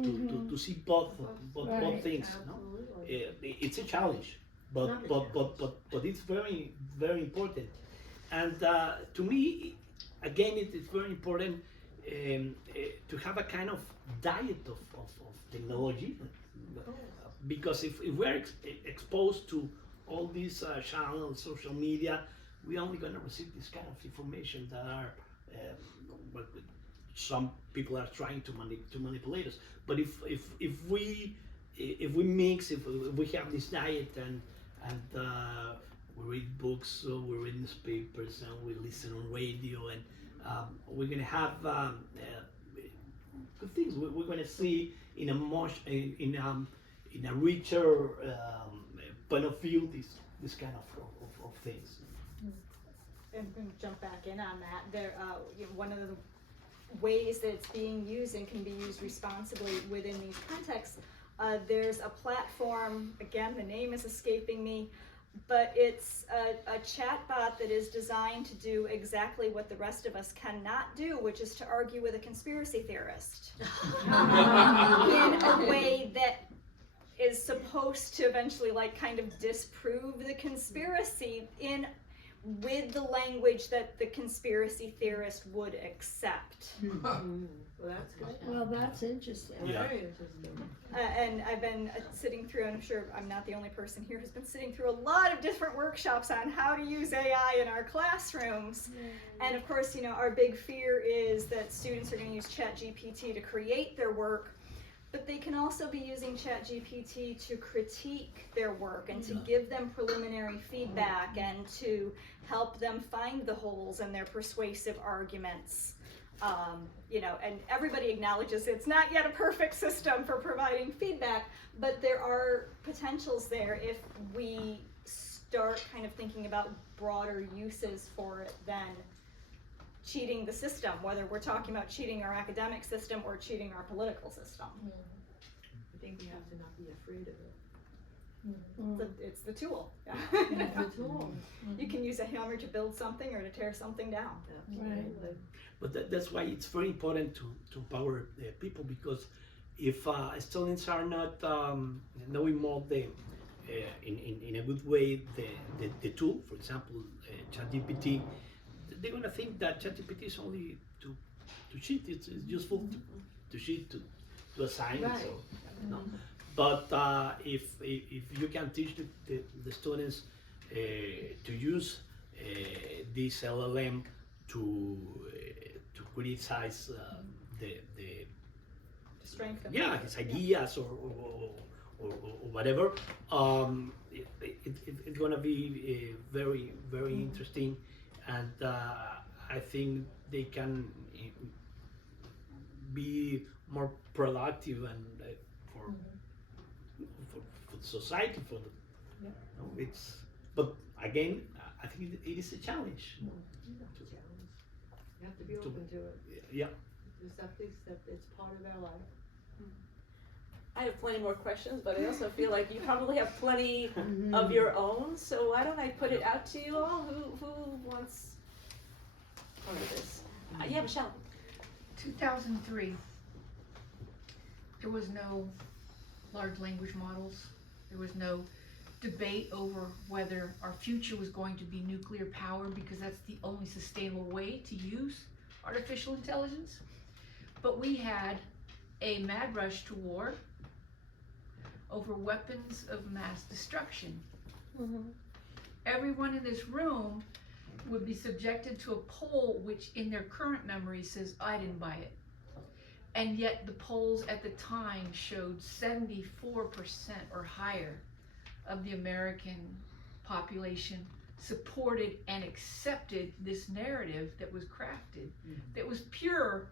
to see both things. No? It's a challenge. but it's very very important. And to me, again, it is very important to have a kind of diet of technology, because if we're exposed to all these channels, social media, we're only going to receive this kind of information that are well, some people are trying to manipulate us. But if we mix, if we have this diet and we read books, we read newspapers, and we listen on radio, and we're gonna have good things. We're gonna see in a much in a richer point of view this kind of things. I'm going to jump back in on that. There, one of the ways that it's being used and can be used responsibly within these contexts. There's a platform, again, the name is escaping me, but it's a chatbot that is designed to do exactly what the rest of us cannot do, which is to argue with a conspiracy theorist in a way that is supposed to eventually kind of disprove the conspiracy with the language that the conspiracy theorist would accept. Well, that's good. Well, that's interesting. Yeah. Very interesting. And I've been sitting through, and I'm sure I'm not the only person here who's been sitting through a lot of different workshops on how to use AI in our classrooms. And of course, our big fear is that students are going to use ChatGPT to create their work, but they can also be using ChatGPT to critique their work and to give them preliminary feedback and to help them find the holes in their persuasive arguments. And everybody acknowledges it's not yet a perfect system for providing feedback, but there are potentials there if we start kind of thinking about broader uses for it than cheating the system, whether we're talking about cheating our academic system or cheating our political system. I think we have to not be afraid of it. It's the tool. It's a tool. You can use a hammer to build something or to tear something down. Absolutely. But that's why it's very important to empower people, because if students are not knowing more in a good way the tool, for example, ChatGPT, they're gonna think that ChatGPT is only to cheat. It's useful to cheat, to assign. Right. So, no. But if you can teach the students to use this LLM to criticize the Strength of his ideas or whatever, it's gonna be very very interesting, and I think they can be more productive and for society, for the it's, but again I think it is a challenge. You have to be open to it. Yeah. Just have to accept it's part of our life. I have plenty more questions, but I also feel like you probably have plenty of your own, so why don't I put it out to you all? Who wants part of this? Yeah, Michelle. 2003, there was no large language models. There was no debate over whether our future was going to be nuclear power, because that's the only sustainable way to use artificial intelligence. But we had a mad rush to war over weapons of mass destruction. Everyone in this room would be subjected to a poll which in their current memory says, I didn't buy it. And yet the polls at the time showed 74% or higher of the American population supported and accepted this narrative that was crafted, that was pure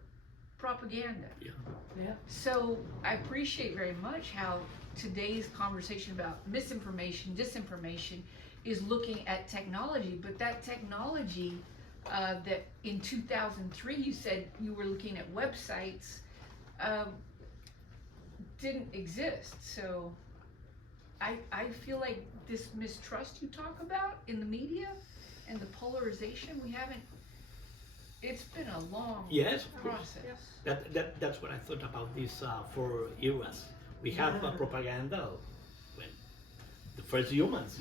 propaganda. Yeah. So I appreciate very much how today's conversation about misinformation, disinformation is looking at technology, but that technology that in 2003 you said you were looking at websites didn't exist. So I feel like this mistrust you talk about in the media and the polarization, we haven't, it's been a long Yes, of course. process. That's what I thought about these 4 eras. We have propaganda when the first humans.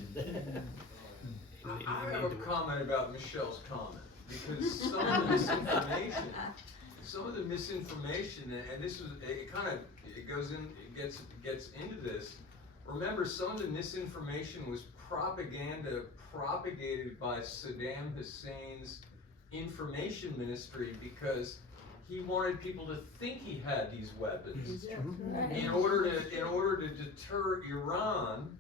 I have a comment about Michelle's comment, because some of the misinformation, and this was, it goes in, it gets into this. Remember, some of the misinformation was propaganda propagated by Saddam Hussein's information ministry, because he wanted people to think he had these weapons in order to deter Iran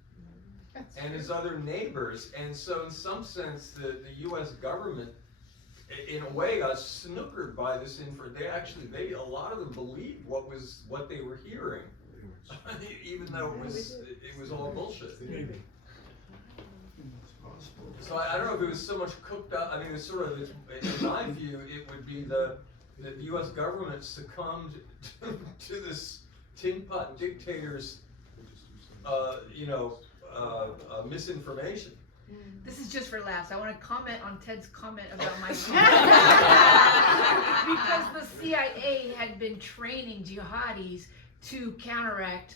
and his other neighbors. And so in some sense the US government in a way got snookered by this they a lot of them believed what they were hearing, even though it was all bullshit. So I don't know if it was so much cooked up. I mean, it's sort of, in my view, it would be that the U.S. government succumbed to this tin pot dictator's, misinformation. This is just for laughs. I want to comment on Ted's comment about my because the CIA had been training jihadis to counteract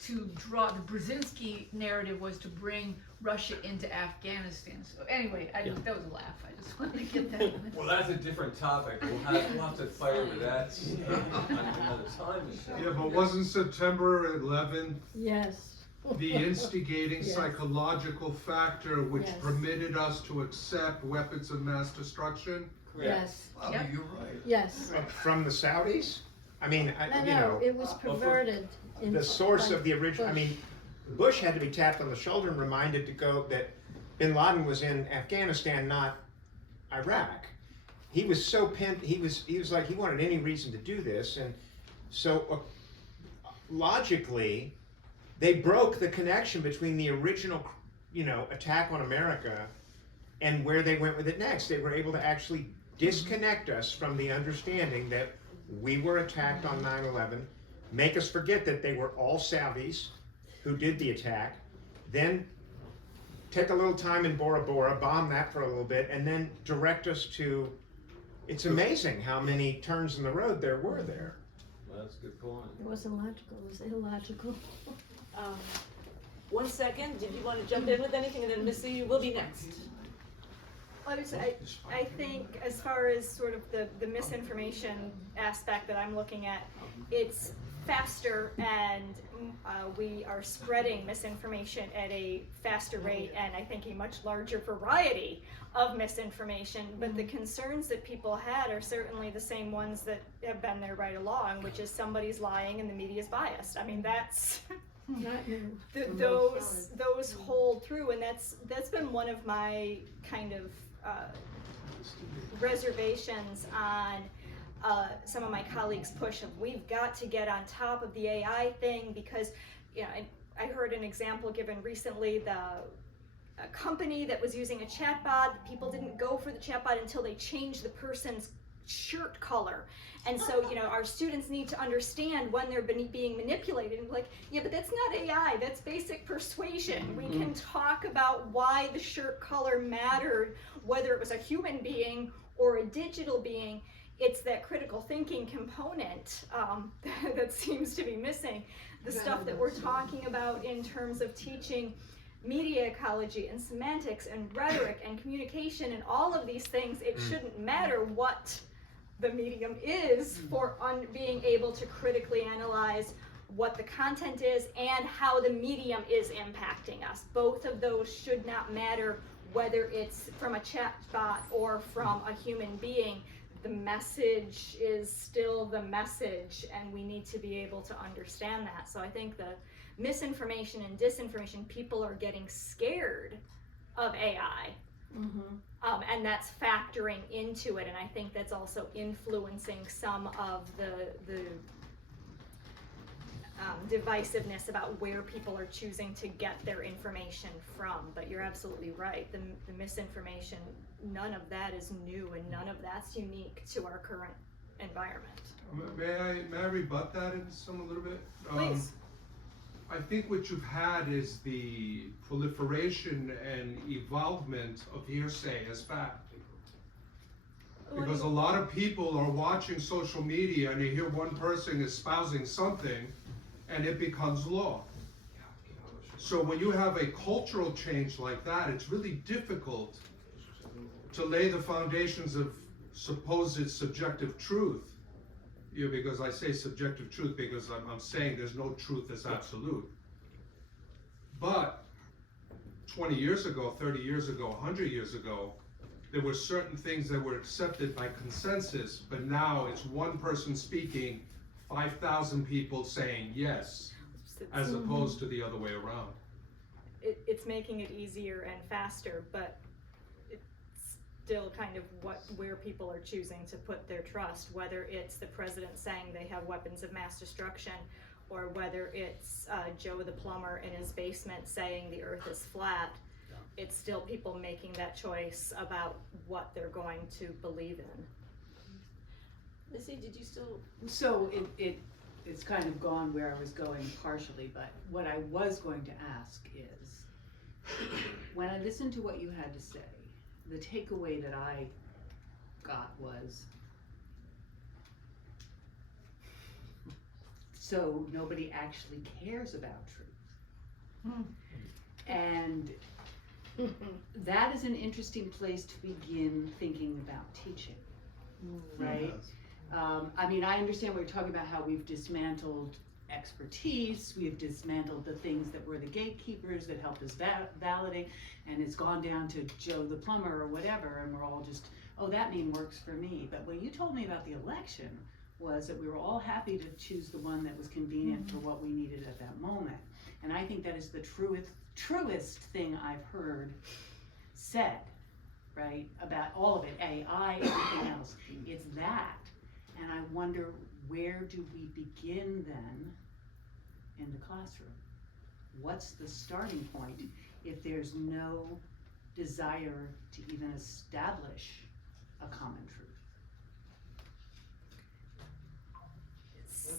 to draw the Brzezinski narrative was to bring Russia into Afghanistan. So anyway, that was a laugh. I just wanted to get that in. Well, that's a different topic. We'll have to fight over that another time. Yeah, but wasn't September 11th Yes. the instigating Yes. psychological factor which Yes. permitted us to accept weapons of mass destruction? Yes. Well, you're right. Yes. From the Saudis? I mean, No, it was perverted. the source of the original, I mean, Bush had to be tapped on the shoulder and reminded to go that bin Laden was in Afghanistan, not Iraq. He was so pent, he was like, he wanted any reason to do this, and so logically, they broke the connection between the original, attack on America and where they went with it next. They were able to actually disconnect us from the understanding that we were attacked on 9/11, make us forget that they were all Saudis who did the attack, then take a little time in Bora Bora, bomb that for a little bit, and then direct us to, it's amazing how many turns in the road there were there. Well, that's a good point. It wasn't logical, it was illogical. 1 second, did you want to jump in with anything, and then Missy, you will be next. I think as far as sort of the misinformation aspect that I'm looking at, it's faster, and we are spreading misinformation at a faster rate, and I think a much larger variety of misinformation. But the concerns that people had are certainly the same ones that have been there right along, which is somebody's lying and the media's biased. I mean, that's Not new. those hold through, and that's been one of my kind of reservations on some of my colleagues' push of we've got to get on top of the AI thing, because I heard an example given recently, a company that was using a chatbot, people didn't go for the chatbot until they changed the person's shirt color. And so, our students need to understand when they're being manipulated. And like, yeah, but that's not AI, that's basic persuasion. We can talk about why the shirt color mattered, whether it was a human being or a digital being. It's that critical thinking component that seems to be missing. The stuff that we're talking about in terms of teaching media ecology and semantics and rhetoric and communication and all of these things, it shouldn't matter what the medium is for being able to critically analyze what the content is and how the medium is impacting us. Both of those should not matter, whether it's from a chatbot or from a human being. The message is still the message, and we need to be able to understand that. So I think the misinformation and disinformation, people are getting scared of AI. And that's factoring into it, and I think that's also influencing some of the divisiveness about where people are choosing to get their information from. But you're absolutely right, the misinformation, none of that is new, and none of that's unique to our current environment. May I rebut that in a little bit? Please. I think what you've had is the proliferation and evolvement of hearsay as fact. Because a lot of people are watching social media and they hear one person espousing something and it becomes law. So when you have a cultural change like that, it's really difficult to lay the foundations of supposed subjective truth. You know, because I say subjective truth because I'm saying there's no truth that's absolute. But 20 years ago, 30 years ago, 100 years ago, there were certain things that were accepted by consensus, but now it's one person speaking, 5,000 people saying yes, as opposed to the other way around. It's making it easier and faster, but it's still kind of where people are choosing to put their trust, whether it's the president saying they have weapons of mass destruction, or whether it's Joe the plumber in his basement saying the earth is flat. It's still people making that choice about what they're going to believe in. Missy, did you still? So it's kind of gone where I was going partially, but what I was going to ask is, when I listened to what you had to say, the takeaway that I got was, so nobody actually cares about truth. And that is an interesting place to begin thinking about teaching, right? I mean, I understand what you're talking about, how we've dismantled expertise, we've dismantled the things that were the gatekeepers that helped us validate, and it's gone down to Joe the plumber or whatever, and we're all just, oh, that meme works for me. But what you told me about the election was that we were all happy to choose the one that was convenient for what we needed at that moment. And I think that is the truest thing I've heard said, right, about all of it, AI, everything else. It's that. And I wonder, where do we begin then in the classroom? What's the starting point if there's no desire to even establish a common truth?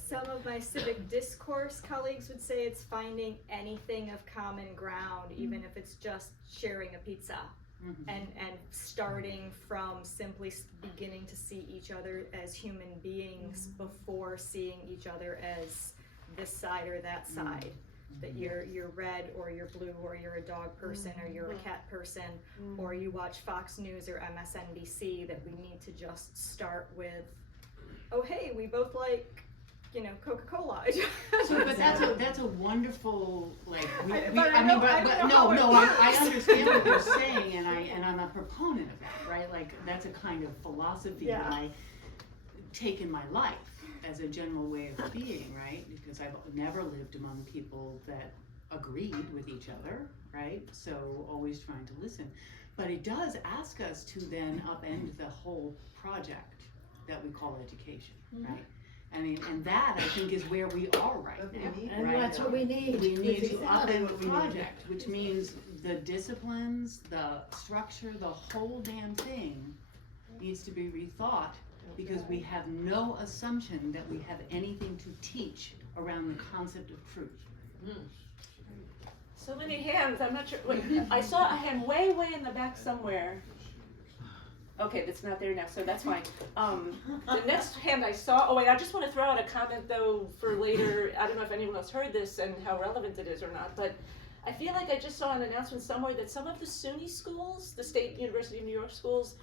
Some of my civic discourse colleagues would say it's finding anything of common ground, even if it's just sharing a pizza. And starting from simply beginning to see each other as human beings before seeing each other as this side or that side. That you're red or you're blue or you're a dog person or you're a cat person or you watch Fox News or MSNBC, that we need to just start with, oh hey, we both like, you know, Coca-Cola. So, but that's a wonderful, like, I understand what you're saying, and I'm a proponent of that, right? Like, that's a kind of philosophy that I take in my life as a general way of being, right? Because I've never lived among people that agreed with each other, right? So always trying to listen. But it does ask us to then upend the whole project that we call education, right? I mean, and that, I think, is where we are right now. And right? that's what we need. We need to Exactly upend what the we need. project, which means the disciplines, the structure, the whole damn thing needs to be rethought, because we have no assumption that we have anything to teach around the concept of truth. So many hands, I'm not sure, wait, I saw a hand way in the back somewhere. Okay, that's not there now, so that's fine. The next hand I saw, oh wait, I just want to throw out a comment though for later. I don't know if anyone else heard this and how relevant it is or not, but I feel like I just saw an announcement somewhere that some of the SUNY schools, the State University of New York schools,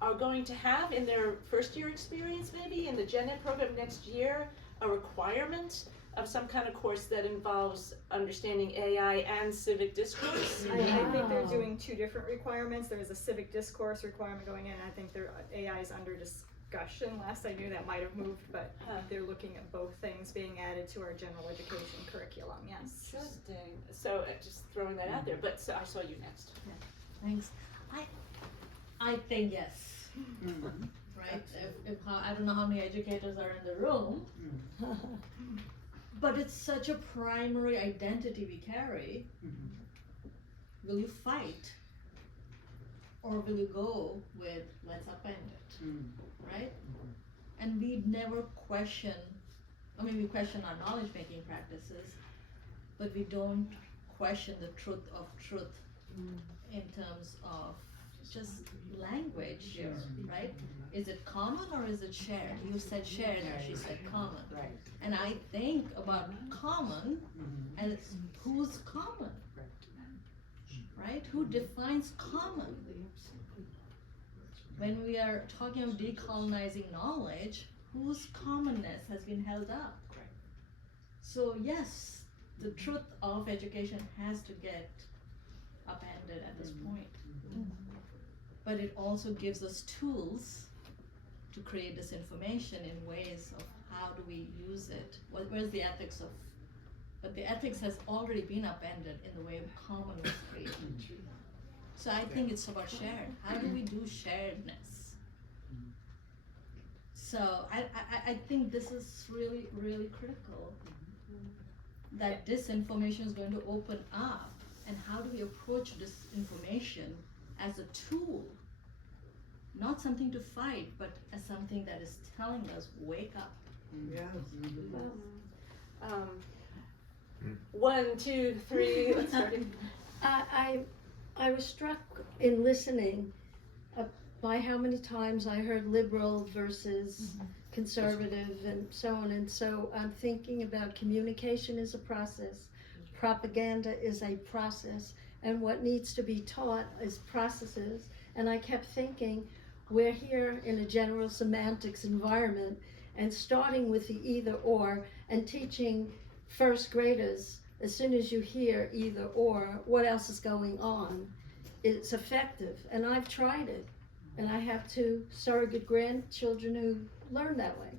are going to have in their first year experience, maybe in the Gen Ed program next year, a requirement of some kind of course that involves understanding AI and civic discourse. I think they're doing two different requirements. There's a civic discourse requirement going in, and I think their AI is under discussion. Last I knew, that might have moved, but they're looking at both things being added to our general education curriculum, yes. Interesting. So just throwing that out there, but so I saw you next. Thanks. I think yes. Right? If I don't know how many educators are in the room, but it's such a primary identity we carry. Will you fight, or will you go with let's upend it, right? And we never question. I mean, we question our knowledge-making practices, but we don't question the truth of truth in terms of just language here, right? Is it common or is it shared? You said shared and she said common. Right. And I think about common as who's common, right? Who defines common? When we are talking of decolonizing knowledge, whose commonness has been held up? So yes, the truth of education has to get upended at this point. But it also gives us tools to create this information in ways of how do we use it? Where's the ethics of, but the ethics has already been upended in the way of common was created. So I think it's about shared. How do we do sharedness? So I think this is really, really critical. That disinformation is going to open up, and how do we approach this information as a tool? Not something to fight, but as something that is telling us, wake up. Yeah. 1, 2, 3, let's start. I was struck in listening by how many times I heard liberal versus conservative and so on. And so I'm thinking about communication is a process, propaganda is a process, and what needs to be taught is processes. And I kept thinking, we're here in a general semantics environment, and starting with the either or and teaching first graders, as soon as you hear either or, what else is going on, it's effective. And I've tried it, and I have 2 surrogate grandchildren who learn that way.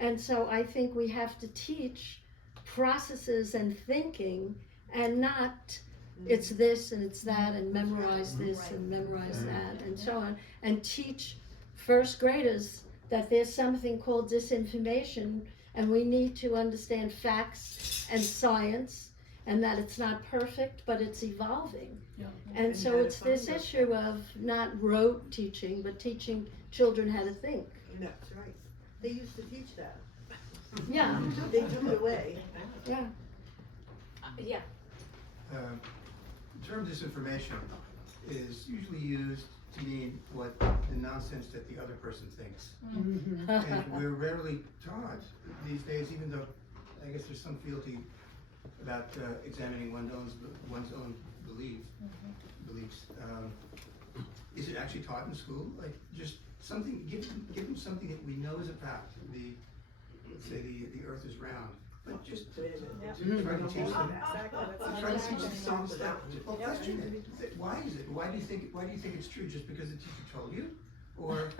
And so I think we have to teach processes and thinking, and not it's this and it's that, and memorize this and memorize that and so on, and teach first graders that there's something called disinformation, and we need to understand facts and science, and that it's not perfect, but it's evolving. And so it's this issue of not rote teaching, but teaching children how to think. That's right. They used to teach that. Yeah. They took it away. Yeah. Yeah. The term disinformation is usually used to mean what the nonsense that the other person thinks. And we're rarely taught these days, even though I guess there's some fealty about examining one's own beliefs. Is it actually taught in school? Like, just something, give them something that we know is a fact. Let's say the earth is round. But just to try to teach them, something. Well, question it. Why is it? Why do you think it's true? Just because the teacher told you, or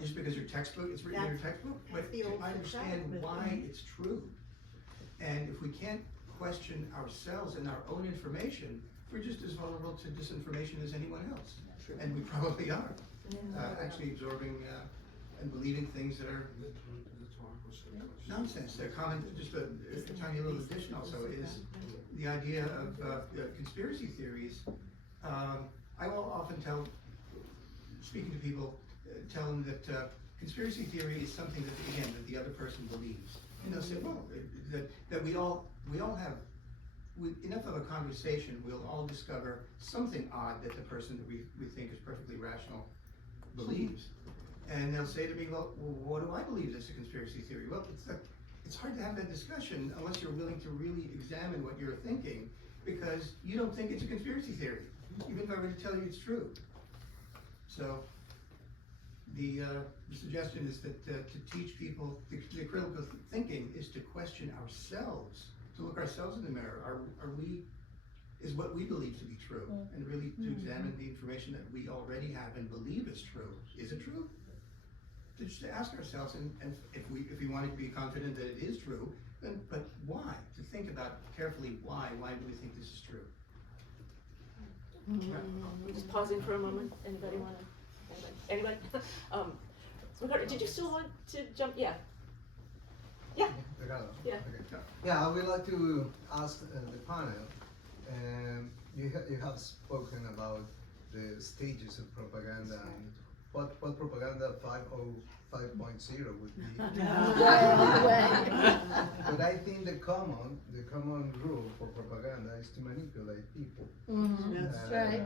just because your textbook, it's written in your textbook? But to understand why it's true, and if we can't question ourselves and our own information, we're just as vulnerable to disinformation as anyone else, and we probably are actually absorbing and believing things that are nonsense. They're common. Just a tiny little addition also is the idea of conspiracy theories. I will often speaking to people, tell them that conspiracy theory is something that the other person believes, and they'll say, well, that we all have. With enough of a conversation, we'll all discover something odd that the person that we think is perfectly rational believes. And they'll say to me, well, what do I believe is a conspiracy theory? Well, it's hard to have that discussion unless you're willing to really examine what you're thinking, because you don't think it's a conspiracy theory, even if I were to tell you it's true. So the suggestion is that to teach people, the critical thinking is to question ourselves, to look ourselves in the mirror. Is what we believe to be true, and really to examine the information that we already have and believe is true. Is it true? Just to ask ourselves, and if we want to be confident that it is true, then but why? To think about carefully why do we think this is true? We're just pausing for a moment. Anybody want to? Anybody? Ricardo, did you still want to jump? Yeah. Yeah. Yeah. Yeah, I would like to ask the panel. You have spoken about the stages of propaganda and what propaganda 5.0 would be. But I think the common rule for propaganda is to manipulate people. That's right.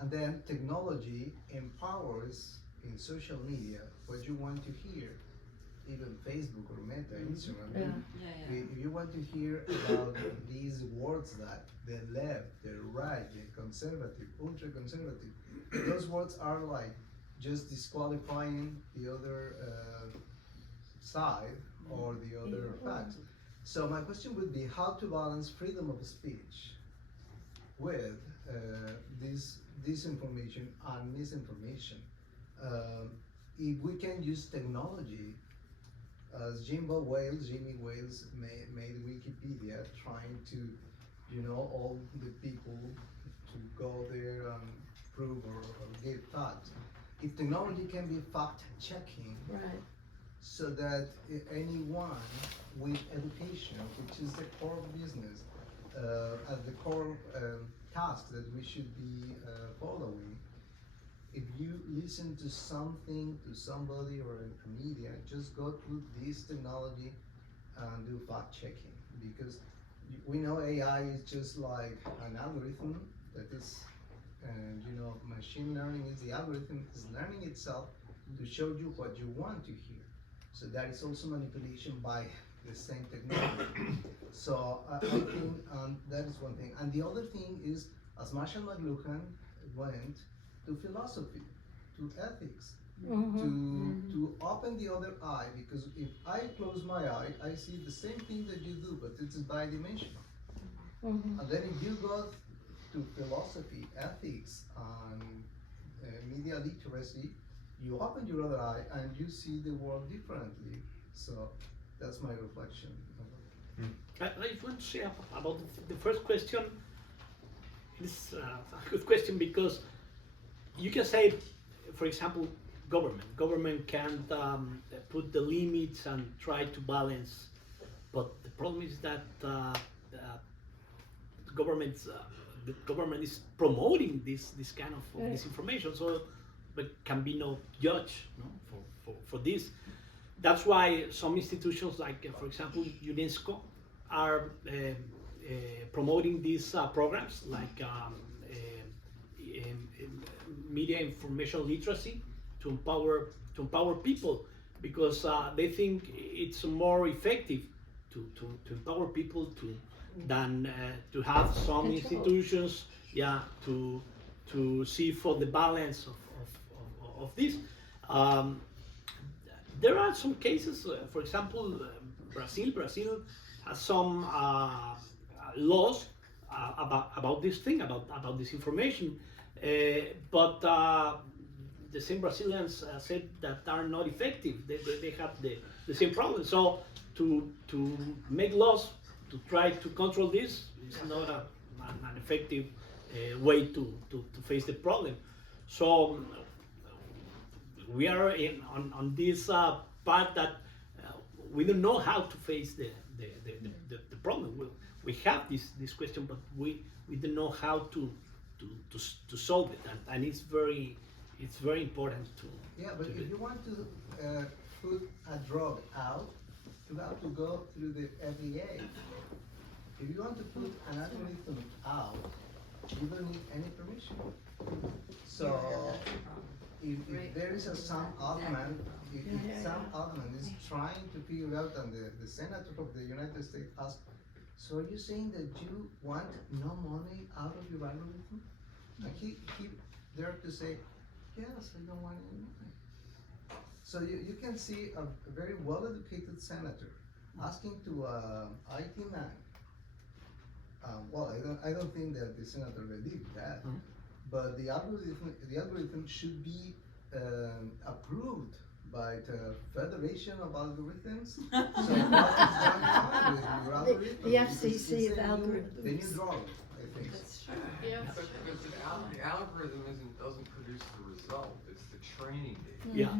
And then technology empowers in social media what you want to hear, even Facebook or Meta, Instagram. If you want to hear about these words that the left, the right, the conservative, ultra conservative, those words are like just disqualifying the other side or the other facts. So my question would be how to balance freedom of speech with this disinformation and misinformation. If we can use technology, as Jimmy Wales made Wikipedia, trying to, all the people to go there and prove or give facts. If technology can be fact-checking, Right. so that anyone with education, which is the core business, at the core task that we should be following, if you listen to something, to somebody or a media, just go through this technology and do fact checking, because we know AI is just like an algorithm that is, and machine learning is the algorithm is learning itself to show you what you want to hear. So that is also manipulation by the same technology. So I think that is one thing. And the other thing is, as Marshall McLuhan went to philosophy, to ethics, to open the other eye, because if I close my eye, I see the same thing that you do, but it's bidimensional. And then if you go to philosophy, ethics, and media literacy, you open your other eye and you see the world differently. So that's my reflection. I just want to say about the first question. It's a good question because you can say, for example, government can put the limits and try to balance, but the problem is that the government is promoting this kind of disinformation, so there can be no judge for this. That's why some institutions, like for example UNESCO, are promoting these programs like media information literacy to empower people, because they think it's more effective to empower people than to have some institutions to see for the balance of this. There are some cases, for example, Brazil has some laws about this thing, about this information, but the same Brazilians said that are not effective. They have the same problem. So to make laws to try to control this is not an effective way to face the problem. So we are on this part that we don't know how to face the problem. We have this question, but we don't know how to solve it, and it's very important to. Yeah, but if you want to put a drug out, you have to go through the FDA. If you want to put an algorithm out, you don't need any permission. So if there is a Sam Altman, if Sam Altman is trying to figure out, and the Senator of the United States asked, so are you saying that you want no money out of your algorithm? And he there to say, yes, I don't want any money. So you can see a very well-educated senator asking to IT man. Well, I don't think that the senator believed that, but the algorithm should be approved by the Federation of Algorithms. So what is going on with your algorithm? The FCC of algorithms. The new drug, I think. That's true. Yeah. But the algorithm doesn't produce the result, it's the training data. Yeah.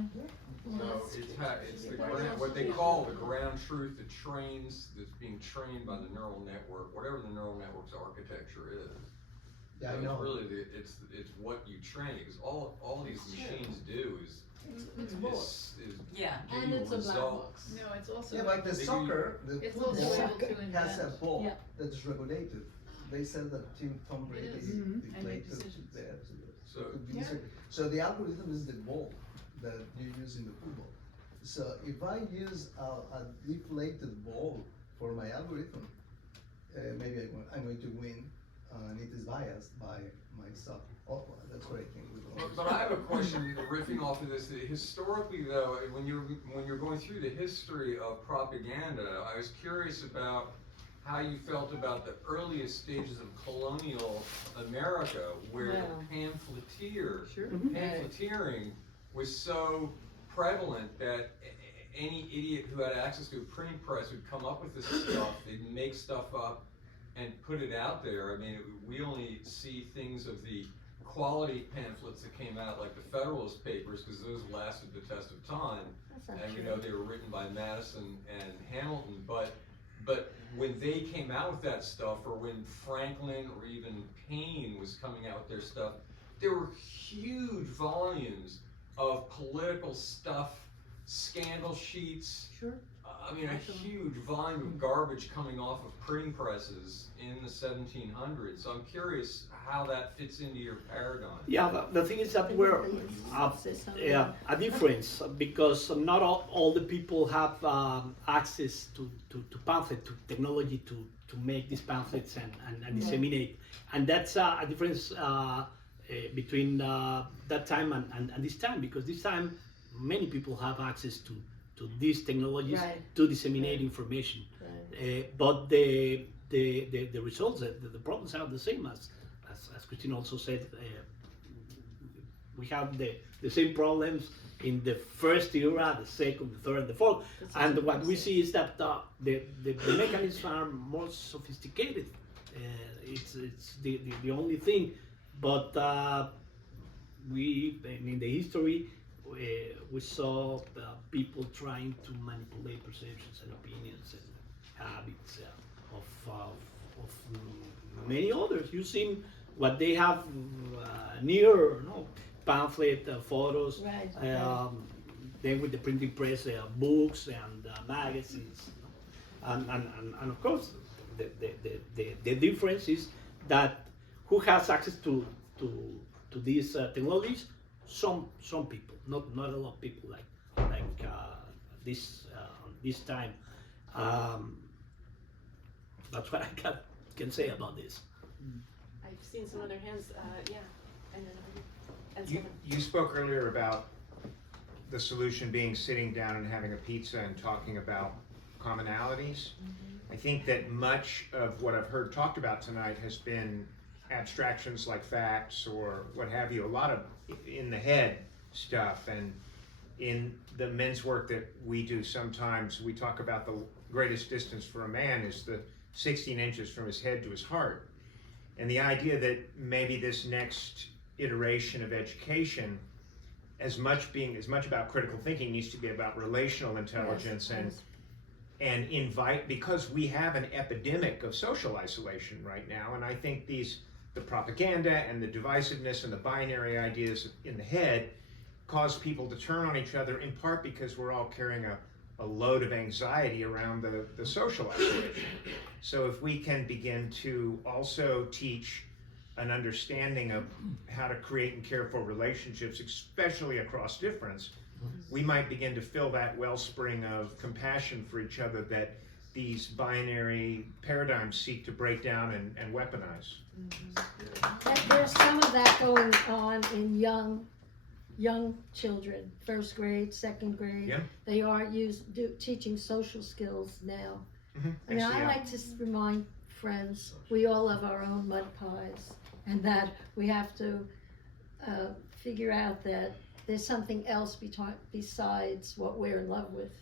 So it's the what they call the ground truth that's being trained by the neural network, whatever the neural network's architecture is. Yeah, So I know. it's really it's what you train, because all these machines do is Yeah, give and you it's a black results. box. No, it's also. Yeah, but the They soccer, the It's also football able to has a invent. ball Yeah. that's regulated. they said that Tom Brady Yes. I played make to decisions. So So the algorithm is the ball that you use in the football. So if I use a deflated ball for my algorithm, maybe I'm going to win, and it is biased by my stuff. Oh, that's what I think. But I have a question, riffing off of this. Historically, though, when you're going through the history of propaganda, I was curious about how you felt about the earliest stages of colonial America, where the pamphleteering was so prevalent that any idiot who had access to a printing press would come up with this stuff. They'd make stuff up and put it out there. I mean, we only see things of the quality pamphlets that came out, like the Federalist Papers, because those lasted the test of time. And we know they were written by Madison and Hamilton. But when they came out with that stuff, or when Franklin or even Paine was coming out with their stuff, there were huge volumes of political stuff, scandal sheets. Sure. I mean, a huge volume of garbage coming off of printing presses in the 1700s. So I'm curious how that fits into your paradigm. Yeah, the thing is that we're a difference, because not all the people have access to pamphlet, to technology to make these pamphlets and disseminate. And that's a difference between that time and this time, because this time many people have access to these technologies to disseminate information. But the results, the problems are the same as Christine also said. We have the same problems in the first era, the second, the third, and the fourth. And what we see is that the mechanisms are more sophisticated. It's the only thing. But in the history, we saw people trying to manipulate perceptions and opinions and habits of many others, using what they have near, pamphlet, photos, then with the printing press, books and magazines, and of course the difference is that who has access to these technologies? Some people, not a lot of people like this time. That's what I can say about this. I've seen some other hands, and then You spoke earlier about the solution being sitting down and having a pizza and talking about commonalities. I think that much of what I've heard talked about tonight has been abstractions like facts or what have you, a lot of in the head stuff. And in the men's work that we do, sometimes we talk about the greatest distance for a man is the 16 inches from his head to his heart. And the idea that maybe this next iteration of education, as much about critical thinking, needs to be about relational intelligence and invite, because we have an epidemic of social isolation right now. And I think the propaganda and the divisiveness and the binary ideas in the head cause people to turn on each other, in part because we're all carrying a load of anxiety around the social isolation. So if we can begin to also teach an understanding of how to create and care for relationships, especially across difference, we might begin to fill that wellspring of compassion for each other that these binary paradigms seek to break down and weaponize. There's some of that going on in young children, first grade, second grade. Yeah. They are teaching social skills now. Mm-hmm. I mean, I like to remind friends, we all have our own mud pies, and that we have to figure out that there's something else besides what we're in love with,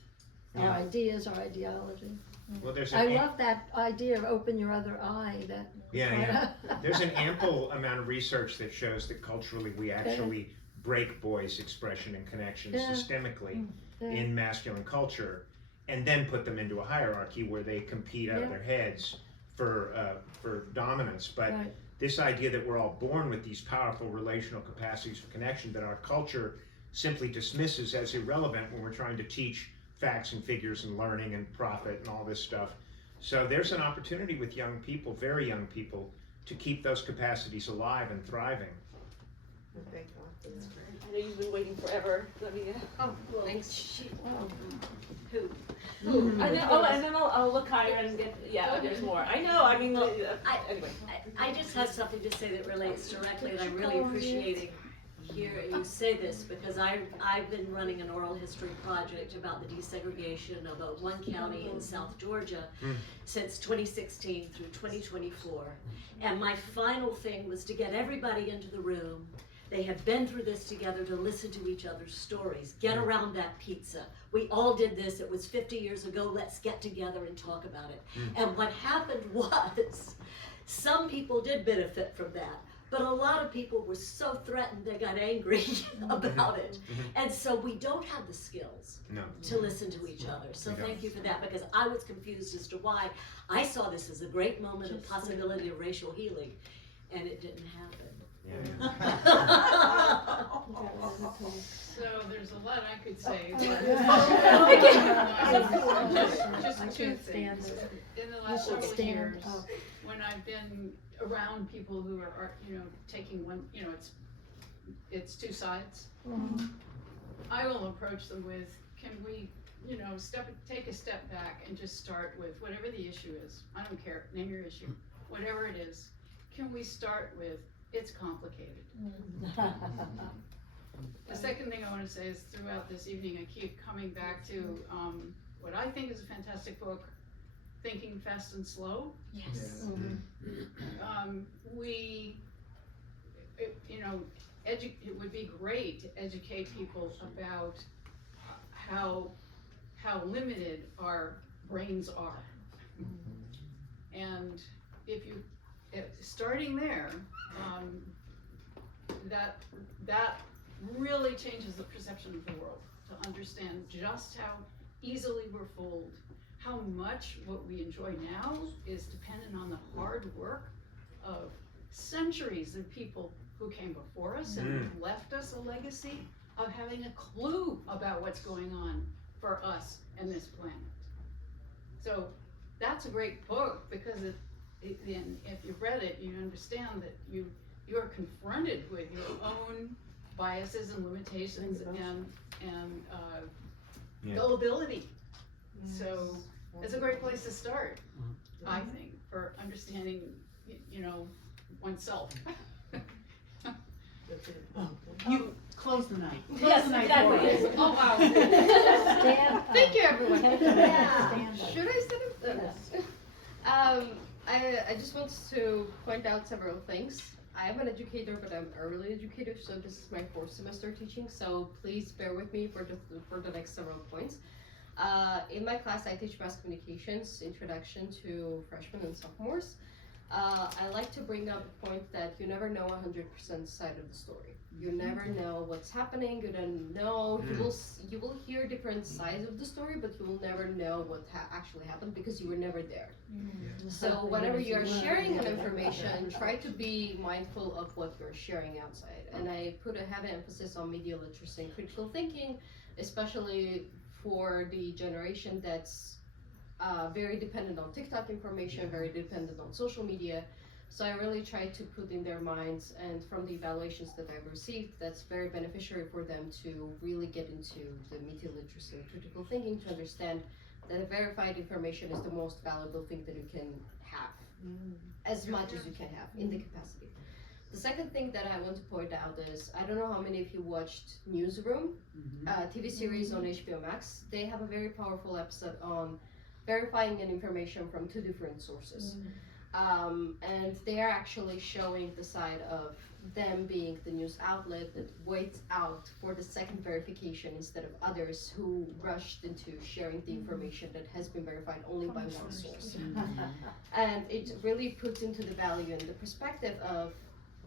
our ideas, our ideology. Well, I love that idea of open your other eye. There's an ample amount of research that shows that culturally we actually break voice, expression, and connection systemically in masculine culture, and then put them into a hierarchy where they compete out of their heads for dominance. But this idea that we're all born with these powerful relational capacities for connection that our culture simply dismisses as irrelevant when we're trying to teach facts and figures and learning and profit and all this stuff. So there's an opportunity with young people, very young people, to keep those capacities alive and thriving. Thank God, that's great. I know you've been waiting forever. Let me. Oh, thanks. Who? I know. Oh, and then I'll look higher and get. Yeah, there's more. I know. I mean, anyway. I just have something to say that relates directly, and I'm really appreciating hearing you say this, because I've been running an oral history project about the desegregation of one county in South Georgia since 2016 through 2024. And my final thing was to get everybody into the room. They have been through this together, to listen to each other's stories. Get around that pizza. We all did this. It was 50 years ago. Let's get together and talk about it. And what happened was, some people did benefit from that, but a lot of people were so threatened they got angry about it. And so we don't have the skills to listen to each other. So thank you for that, because I was confused as to why. I saw this as a great moment of possibility of racial healing, and it didn't happen. So there's a lot I could say. Just two things. In the last several years, when I've been around people who are taking one, it's two sides. I will approach them with, can we, take a step back and just start with whatever the issue is. I don't care, name your issue, whatever it is. Can we start with, it's complicated. The second thing I want to say is, throughout this evening, I keep coming back to what I think is a fantastic book, Thinking Fast and Slow. Yes. It would be great to educate people about how limited our brains are. And starting there, that really changes the perception of the world, to understand just how easily we're fooled, how much what we enjoy now is dependent on the hard work of centuries of people who came before us and left us a legacy of having a clue about what's going on for us and this planet. So that's a great book, because if you've read it, you understand that you are confronted with your own biases and limitations and gullibility. So it's a great place to start, I think, for understanding, oneself. You close the night. Close Yes, the night exactly. for us. Oh, wow. Stand up. Thank you, everyone. Yeah. Should I stand up? I just want to point out several things. I am an educator, but I'm a early educator, so this is my 4th semester teaching, so please bear with me for the next several points. In my class, I teach mass communications, introduction to freshmen and sophomores. I like to bring up the point that you never know 100% side of the story. You never know what's happening. You don't know. You will hear different sides of the story, but you will never know what actually happened, because you were never there. So whenever you are sharing an information, try to be mindful of what you're sharing outside. And I put a heavy emphasis on media literacy and critical thinking, especially for the generation that's very dependent on TikTok information, very dependent on social media. So I really try to put in their minds, and from the evaluations that I've received, that's very beneficiary for them to really get into the media literacy and critical thinking, to understand that verified information is the most valuable thing that you can have, as much as you can have in the capacity. The second thing that I want to point out is, I don't know how many of you watched Newsroom, TV series on HBO Max. They have a very powerful episode on verifying an information from 2 different sources. And they are actually showing the side of them being the news outlet that waits out for the second verification instead of others who rushed into sharing the information that has been verified only by one source. And it really puts into the value and the perspective of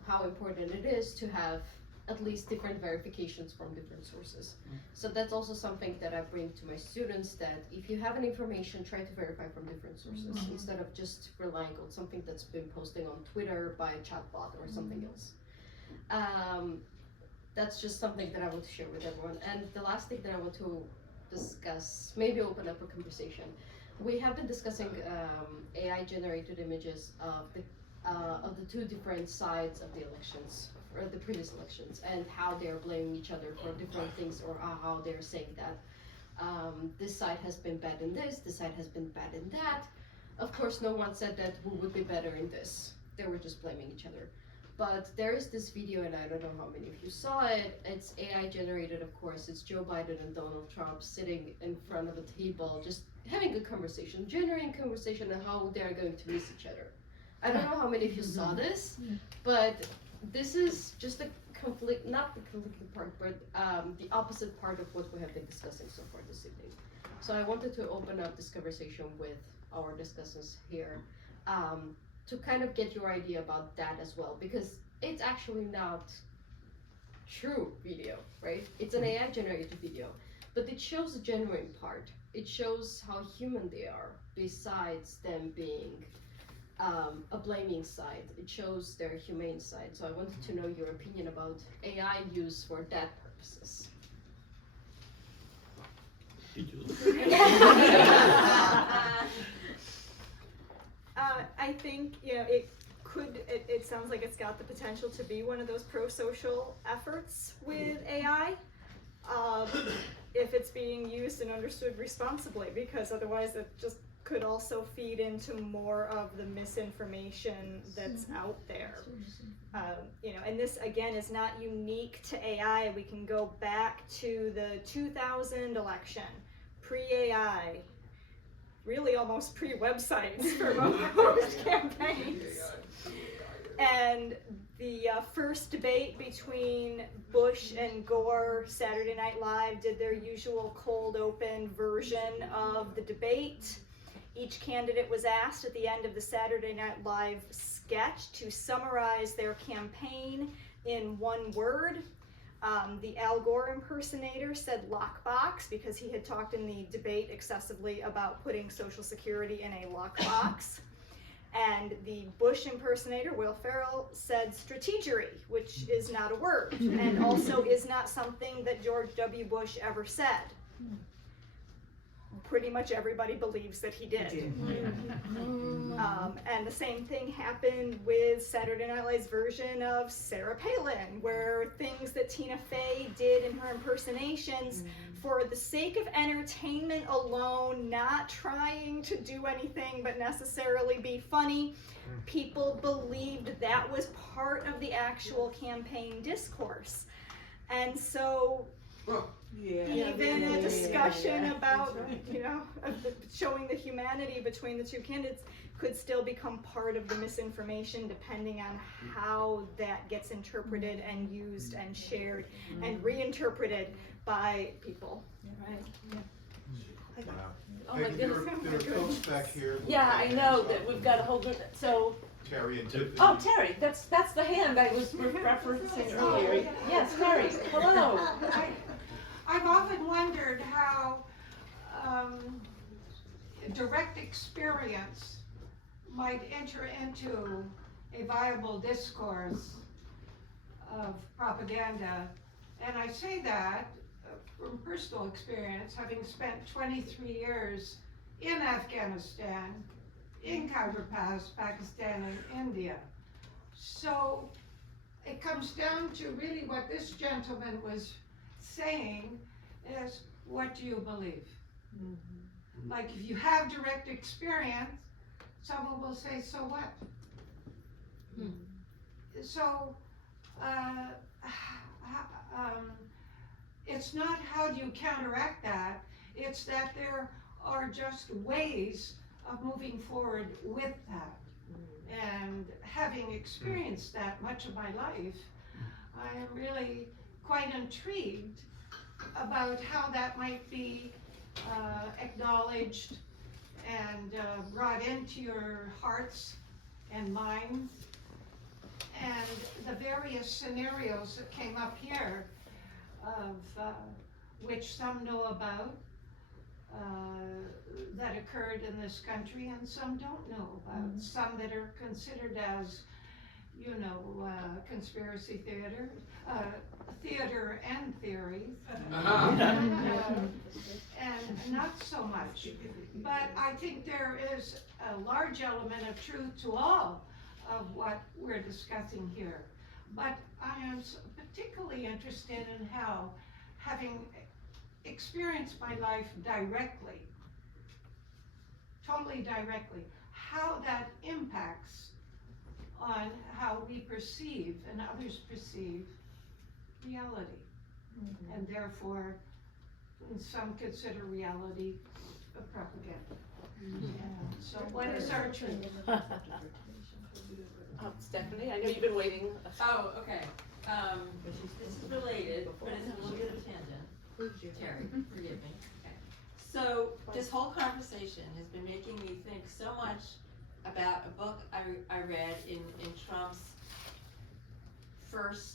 how important it is to have at least different verifications from different sources. So that's also something that I bring to my students, that if you have an information, try to verify from different sources instead of just relying on something that's been posted on Twitter by a chatbot or something else. That's just something that I want to share with everyone. And the last thing that I want to discuss, maybe open up a conversation. we have been discussing AI-generated images of the two different sides of the elections, or the previous elections, and how they're blaming each other for different things, or how they're saying that this side has been bad in this side has been bad in that. Of course, no one said that who would be better in this. They were just blaming each other. But there is this video, and I don't know how many of you saw it. It's AI generated, of course. It's Joe Biden and Donald Trump sitting in front of a table, just having a conversation, generating conversation on how they're going to miss each other. I don't know how many of you saw this, but this is just a conflict, not the conflicting part, but the opposite part of what we have been discussing so far this evening. So I wanted to open up this conversation with our discussants here, to kind of get your idea about that as well, because it's actually not true video, right? It's an AI generated video, but it shows the genuine part. It shows how human they are, besides them being a blaming side. It shows their humane side. So I wanted to know your opinion about AI use for that purposes. I think, you know, it sounds like it's got the potential to be one of those pro-social efforts with AI, if it's being used and understood responsibly, because otherwise it just could also feed into more of the misinformation that's out there. You know, and this again is not unique to AI. We can go back to the 2000 election, pre-AI, really almost pre-websites for most campaigns. And the first debate between Bush and Gore, Saturday Night Live did their usual cold open version of the debate. Each candidate was asked at the end of the Saturday Night Live sketch to summarize their campaign in one word. The Al Gore impersonator said lockbox because he had talked in the debate excessively about putting Social Security in a lockbox. And the Bush impersonator, Will Ferrell, said strategery, which is not a word, and also is not something that George W. Bush ever said. Pretty much everybody believes that he did. And the same thing happened with Saturday Night Live's version of Sarah Palin, where things that Tina Fey did in her impersonations, for the sake of entertainment alone, not trying to do anything but necessarily be funny, people believed that was part of the actual campaign discourse. And so even a discussion about, you know, showing the humanity between the two candidates could still become part of the misinformation, depending on how that gets interpreted and used and shared and reinterpreted by people. Right? Yeah. Oh my goodness. There are folks back here. Yeah, I know that we've got a whole group. So. Terry and Tiffany. Oh, Terry, that's the hand I was referencing earlier. Yes, Terry. Hello. I've often wondered how direct experience might enter into a viable discourse of propaganda. And I say that from personal experience, having spent 23 years in Afghanistan, in Khyber Pass, Pakistan, and India. So it comes down to really what this gentleman was saying is, what do you believe? Like if you have direct experience, someone will say, so what? So it's not how do you counteract that, it's that there are just ways of moving forward with that. And having experienced that much of my life, I am really quite intrigued about how that might be acknowledged and brought into your hearts and minds. And the various scenarios that came up here, of which some know about, that occurred in this country, and some don't know about. Some that are considered as, you know, conspiracy theater, theater and theories, and not so much. But I think there is a large element of truth to all of what we're discussing here. But I am particularly interested in how, having experienced my life directly, totally directly, how that impacts on how we perceive and others perceive reality. And therefore, some consider reality a propaganda. So what is our truth? Stephanie, I know you've been waiting. Oh, okay. This is related, but it's a little bit of a tangent. Terry, forgive me. Okay. So this whole conversation has been making me think so much about a book I read in Trump's first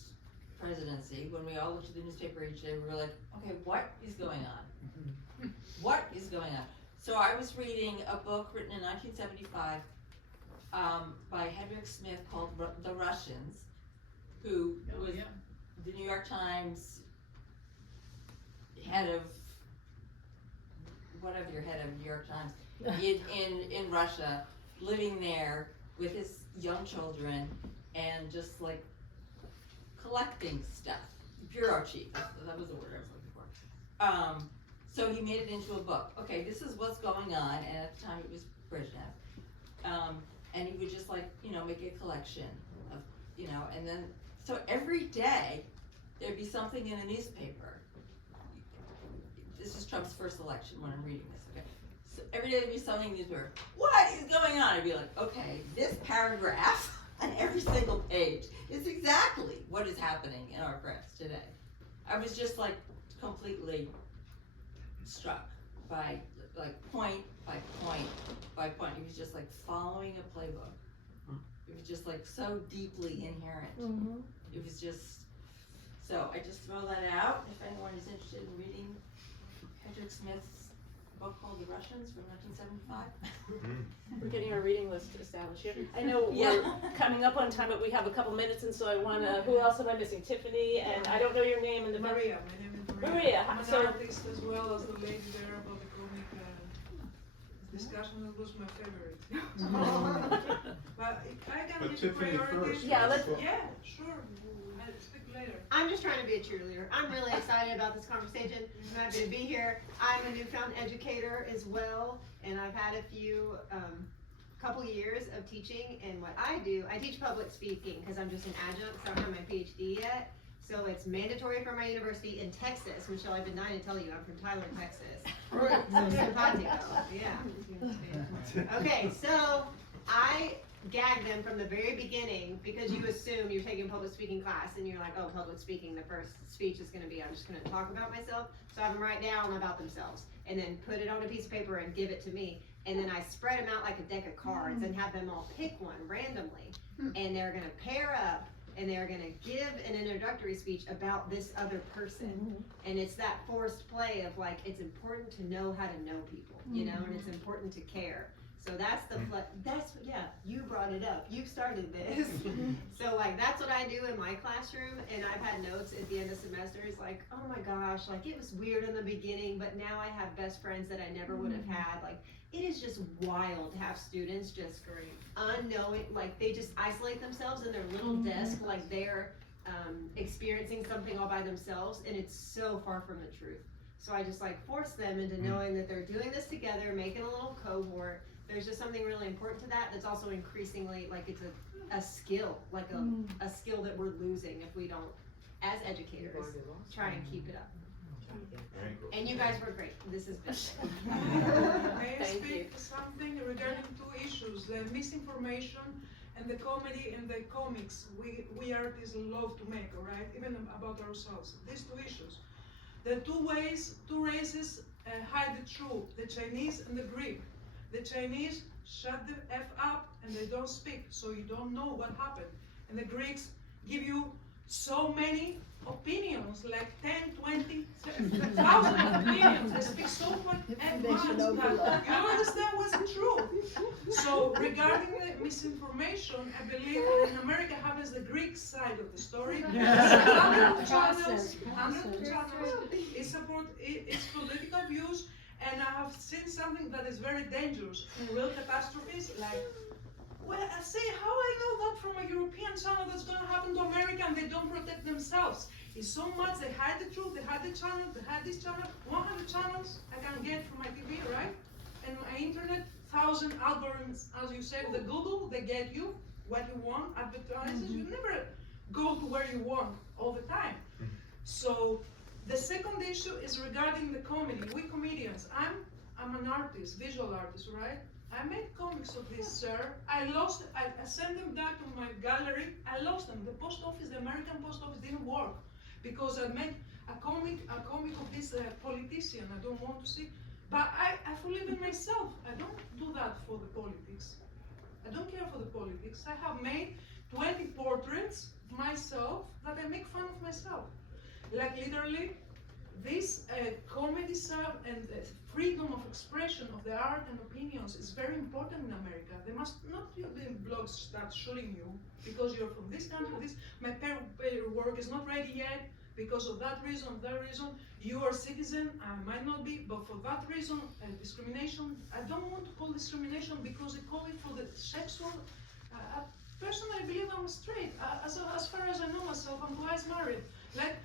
presidency, when we all looked at the newspaper each day. We were like, okay, what is going on? What is going on? So I was reading a book written in 1975 by Hendrik Smith called The Russians, who was the New York Times head of, whatever your head of New York Times, in Russia, living there with his young children and just like collecting stuff. Bureau chief, that was the word I was looking for. So he made it into a book. Okay, this is what's going on, and at the time it was Brezhnev. And he would just like, make a collection of, and then, so every day there'd be something in a newspaper. This is Trump's first election when I'm reading this, okay? So every day there'd be something in the newspaper. What is going on? I'd be like, okay, this paragraph on every single page is exactly what is happening in our press today. I was just like completely struck by like point by point by point. He was just like following a playbook. It was just like so deeply inherent. It was just, so I just throw that out if anyone is interested in reading Hendrik Smith's book called The Russians from 1975. We're getting our reading list established here. I know we're coming up on time, but we have a couple minutes, and so I want to, who else am I missing? Tiffany, and I don't know your name. And Maria, my name is Maria. Maria, I'm an so artist as well as the lady there about the comic discussion. That was my favorite. But I can give you Tiffany priority. first. Yeah, let's. Yeah, sure. I'll speak later. I'm just trying to be a cheerleader. I'm really excited about this conversation. I'm happy to be here. I'm a newfound educator as well, and I've had a few, couple years of teaching. And what I do, I teach public speaking because I'm just an adjunct, so I don't have my PhD yet. So it's mandatory for my university in Texas. Michelle, I've been dying to tell you, I'm from Tyler, Texas. Yeah. Okay, so I gag them from the very beginning because you assume you're taking a public speaking class and you're like, oh, public speaking, the first speech is gonna be, I'm just gonna talk about myself. So I have them write down about themselves and then put it on a piece of paper and give it to me. And then I spread them out like a deck of cards and have them all pick one randomly. And they're gonna pair up and they're gonna give an introductory speech about this other person. And it's that forced play of like, it's important to know how to know people, and it's important to care. So that's the, yeah, you brought it up, you started this. So like, that's what I do in my classroom, and I've had notes at the end of semesters like, oh my gosh, like it was weird in the beginning, but now I have best friends that I never would have had. Like, it is just wild to have students just unknowing, like they just isolate themselves in their little desk, like they're experiencing something all by themselves, and it's so far from the truth. So I just like force them into knowing that they're doing this together, making a little cohort. There's just something really important to that that's also increasingly like it's a skill, like a skill that we're losing if we don't, as educators, try and keep it up. And you guys were great. This has been May I speak something regarding two issues, the misinformation and the comedy and the comics we artists love to make, all right? Even about ourselves. These two issues. The two races hide the truth, the Chinese and the Greek. The Chinese shut the F up and they don't speak, so you don't know what happened. And the Greeks give you so many opinions, like 10, 20, 1,000 opinions. They speak so much at once that you don't understand what's true. So regarding the misinformation, I believe in America happens the Greek side of the story. Yeah. 100 channels, Process. it support its political views, and I have seen something that is very dangerous in real catastrophes, like, well, I say, how I know that from a European channel that's going to happen to America and they don't protect themselves? It's so much, they hide the truth, they hide the channel, they hide this channel. 100 channels I can get from my TV, right? And my internet, 1,000 algorithms, as you say, the Google, they get you what you want, advertises. You never go to where you want all the time. So the second issue is regarding the comedy. We comedians, I'm an artist, visual artist, right? I made comics of this, sir. I sent them back to my gallery. I lost them. The post office, the American post office didn't work because I made a comic of this politician. I don't want to see, but I believe in myself. I don't do that for the politics. I don't care for the politics. I have made 20 portraits of myself that I make fun of myself. Like literally, this comedy and freedom of expression of the art and opinions is very important in America. They must not be blogs start shooting you because you're from this country. My work is not ready yet because of that reason, You are a citizen, I might not be, but for that reason, discrimination. I don't want to call discrimination because they call it for the sexual. Personally, I believe I'm straight. As far as I know myself, I'm twice married. Like.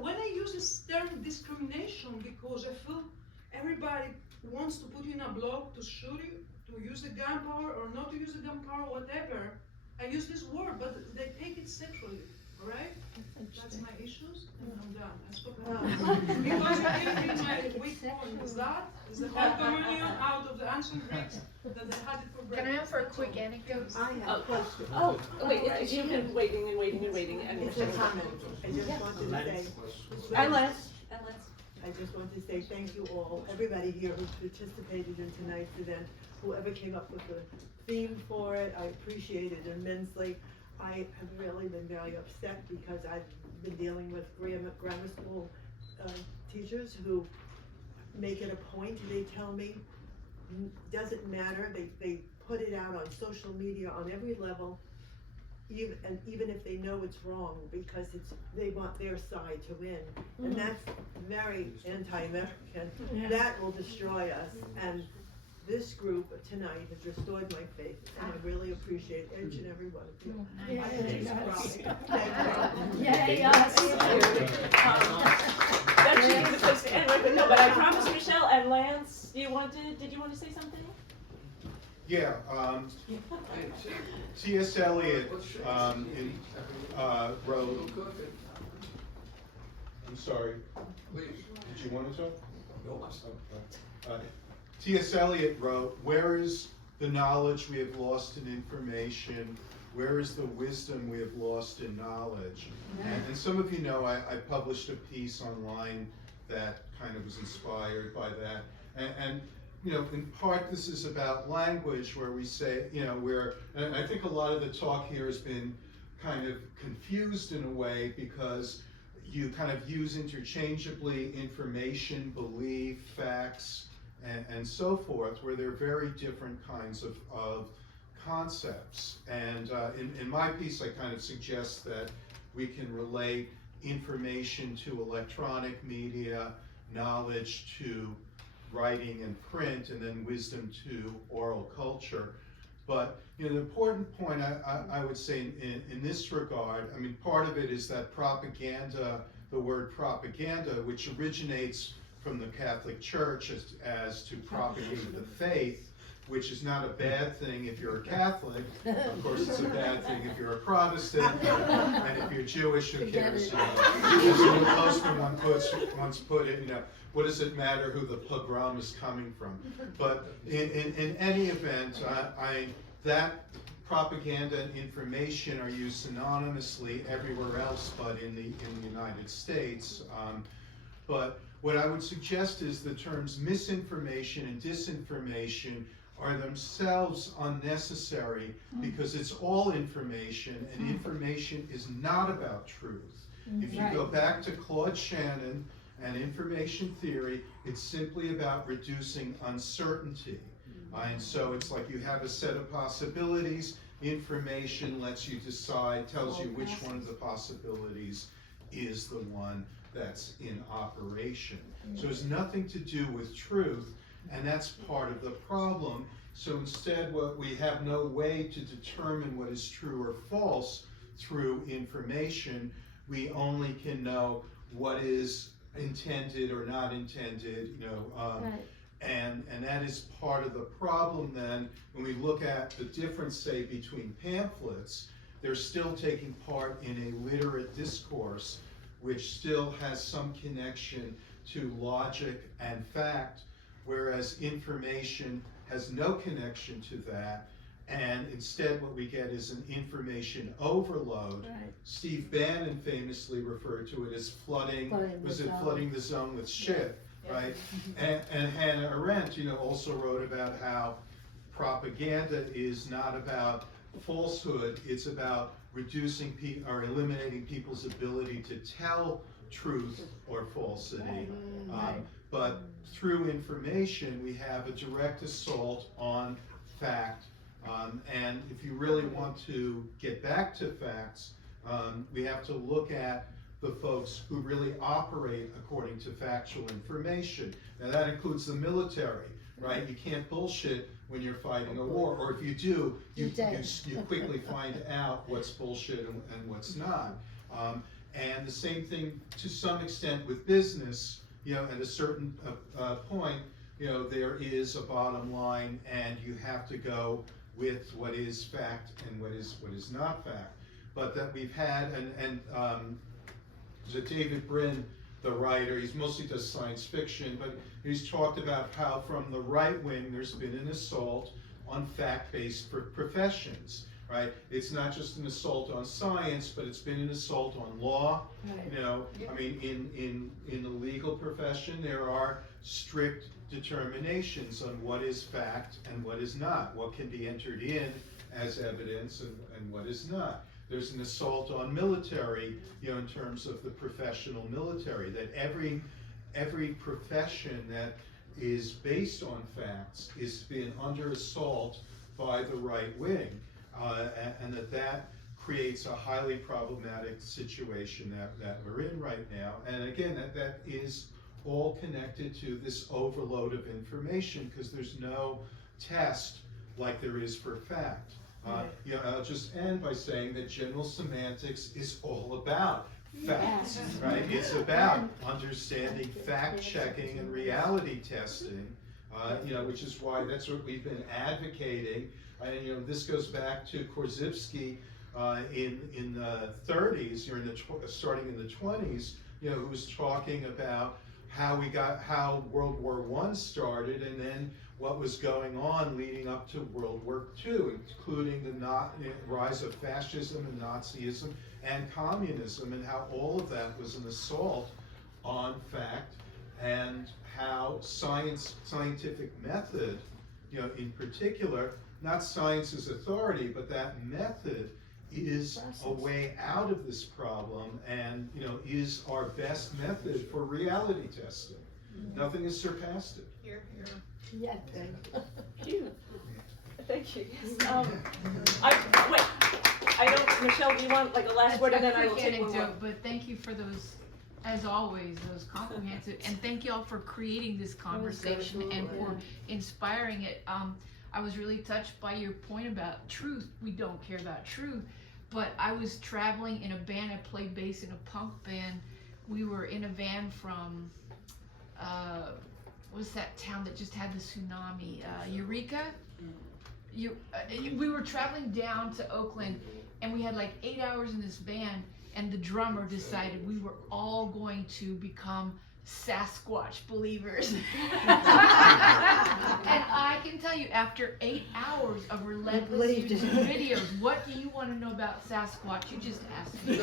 When I use this term discrimination, because I feel everybody wants to put you in a blog to shoot you, to use the gun power or not to use the gun power, whatever, I use this word, but they take it sexually, all right? That's my issues, and I'm done. I spoke because you gave me my weak point. Is the whole communion out of the ancient Greeks that they had it for breakfast? Can I offer a quick anecdote? I have a question. Oh, wait, you've been waiting and waiting and waiting. And It's a comment. I just wanted to say. And let's. I just want to say thank you all, everybody here who participated in tonight's event, whoever came up with the theme for it, I appreciate it immensely. I have really been very upset because I've been dealing with grammar school teachers who make it a point, they tell me, doesn't matter, they put it out on social media on every level, even if they know it's wrong, because they want their side to win, and that's very anti-American. Yeah. That will destroy us, and this group tonight has restored my faith, and I really appreciate each and every one of you. Yay, I think it's us. wrong. Yay, us. That should be the place to end, right? But no, but I promise Michelle and Lance, did you want to say something? Yeah, T.S. Eliot wrote, I'm sorry, did you want to talk? No. T.S. Eliot wrote, "Where is the knowledge we have lost in information? Where is the wisdom we have lost in knowledge?" And some of you know I published a piece online that kind of was inspired by that. And you know, in part this is about language, where we say, you know, and I think a lot of the talk here has been kind of confused in a way because you kind of use interchangeably information, belief, facts, and so forth, where they're very different kinds of concepts. And in my piece, I kind of suggest that we can relate information to electronic media, knowledge to writing and print, and then wisdom to oral culture. But you know, the important point I would say in this regard, I mean, part of it is that propaganda, the word propaganda, which originates from the Catholic Church as to propagate the faith, which is not a bad thing if you're a Catholic. Of course, it's a bad thing if you're a Protestant, and if you're Jewish, who cares? You know, as the Postman once put it, you know, what does it matter who the pogrom is coming from? But in any event, that propaganda and information are used synonymously everywhere else but in the United States. But what I would suggest is the terms misinformation and disinformation are themselves unnecessary because it's all information, and information is not about truth. If you go back to Claude Shannon and information theory, it's simply about reducing uncertainty. And so it's like you have a set of possibilities, information lets you decide, tells you which one of the possibilities is the one that's in operation. So it's nothing to do with truth, and that's part of the problem. So instead, we have no way to determine what is true or false through information. We only can know what is intended or not intended, and that is part of the problem. Then when we look at the difference, say, between pamphlets, they're still taking part in a literate discourse which still has some connection to logic and fact, whereas information has no connection to that, and instead what we get is an information overload. Right. Steve Bannon famously referred to it as flooding the zone with shit, right? And Hannah Arendt, also wrote about how propaganda is not about falsehood, it's about reducing or eliminating people's ability to tell truth or falsity. But through information, we have a direct assault on fact. And if you really want to get back to facts, we have to look at the folks who really operate according to factual information. Now that includes the military, right? You can't bullshit when you're fighting a war, or if you do, you quickly find out what's bullshit and what's not. And the same thing to some extent with business. At a certain point, there is a bottom line, and you have to go with what is fact and what is not fact. But that we've had, David Brin, the writer, he's mostly does science fiction, but he's talked about how from the right wing there's been an assault on fact-based professions. Right? It's not just an assault on science, but it's been an assault on law. Right. I mean, in the legal profession, there are strict determinations on what is fact and what is not, what can be entered in as evidence and what is not. There's an assault on military, in terms of the professional military, that every profession that is based on facts is been under assault by the right wing. And that creates a highly problematic situation that we're in right now. And again, that is all connected to this overload of information, because there's no test like there is for fact. I'll just end by saying that General Semantics is all about facts, right? It's about understanding fact-checking and reality testing, which is why that's what we've been advocating. And this goes back to Korzybski in the 30s, or starting in the 20s, who was talking about how World War I started, and then what was going on leading up to World War II, including the rise of fascism and Nazism and communism, and how all of that was an assault on fact, and how scientific method, in particular, not science's authority, but that method is a way out of this problem, and is our best method for reality testing. Nothing has surpassed it. Here. Yeah, Thank you. Thank you. Yes. I don't. Michelle, do you want like a last word, and then I will take one more. But thank you for those, as always, those comprehensive, and thank you all for creating this conversation and for inspiring it. I was really touched by your point about truth. We don't care about truth, but I was traveling in a band. I played bass in a punk band. We were in a van from, what's that town that just had the tsunami? Eureka? We were traveling down to Oakland, and we had like 8 hours in this van, and the drummer decided we were all going to become Sasquatch believers. And I can tell you, after 8 hours of relentless YouTube videos, what do you want to know about Sasquatch? You just ask me.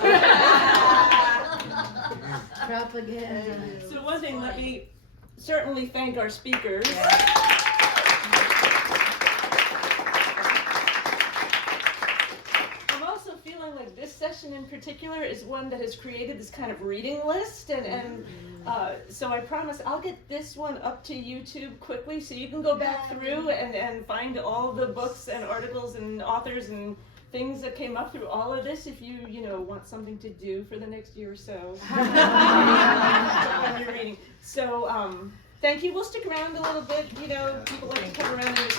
Propaganda. So one thing, let me certainly thank our speakers. I'm also feeling feeling like this session in particular is one that has created this kind of reading list, and so I promise I'll get this one up to YouTube quickly so you can go back through and find all the books and articles and authors and things that came up through all of this if you want something to do for the next year or so when you're reading. So thank you. We'll stick around a little bit. People like to come around and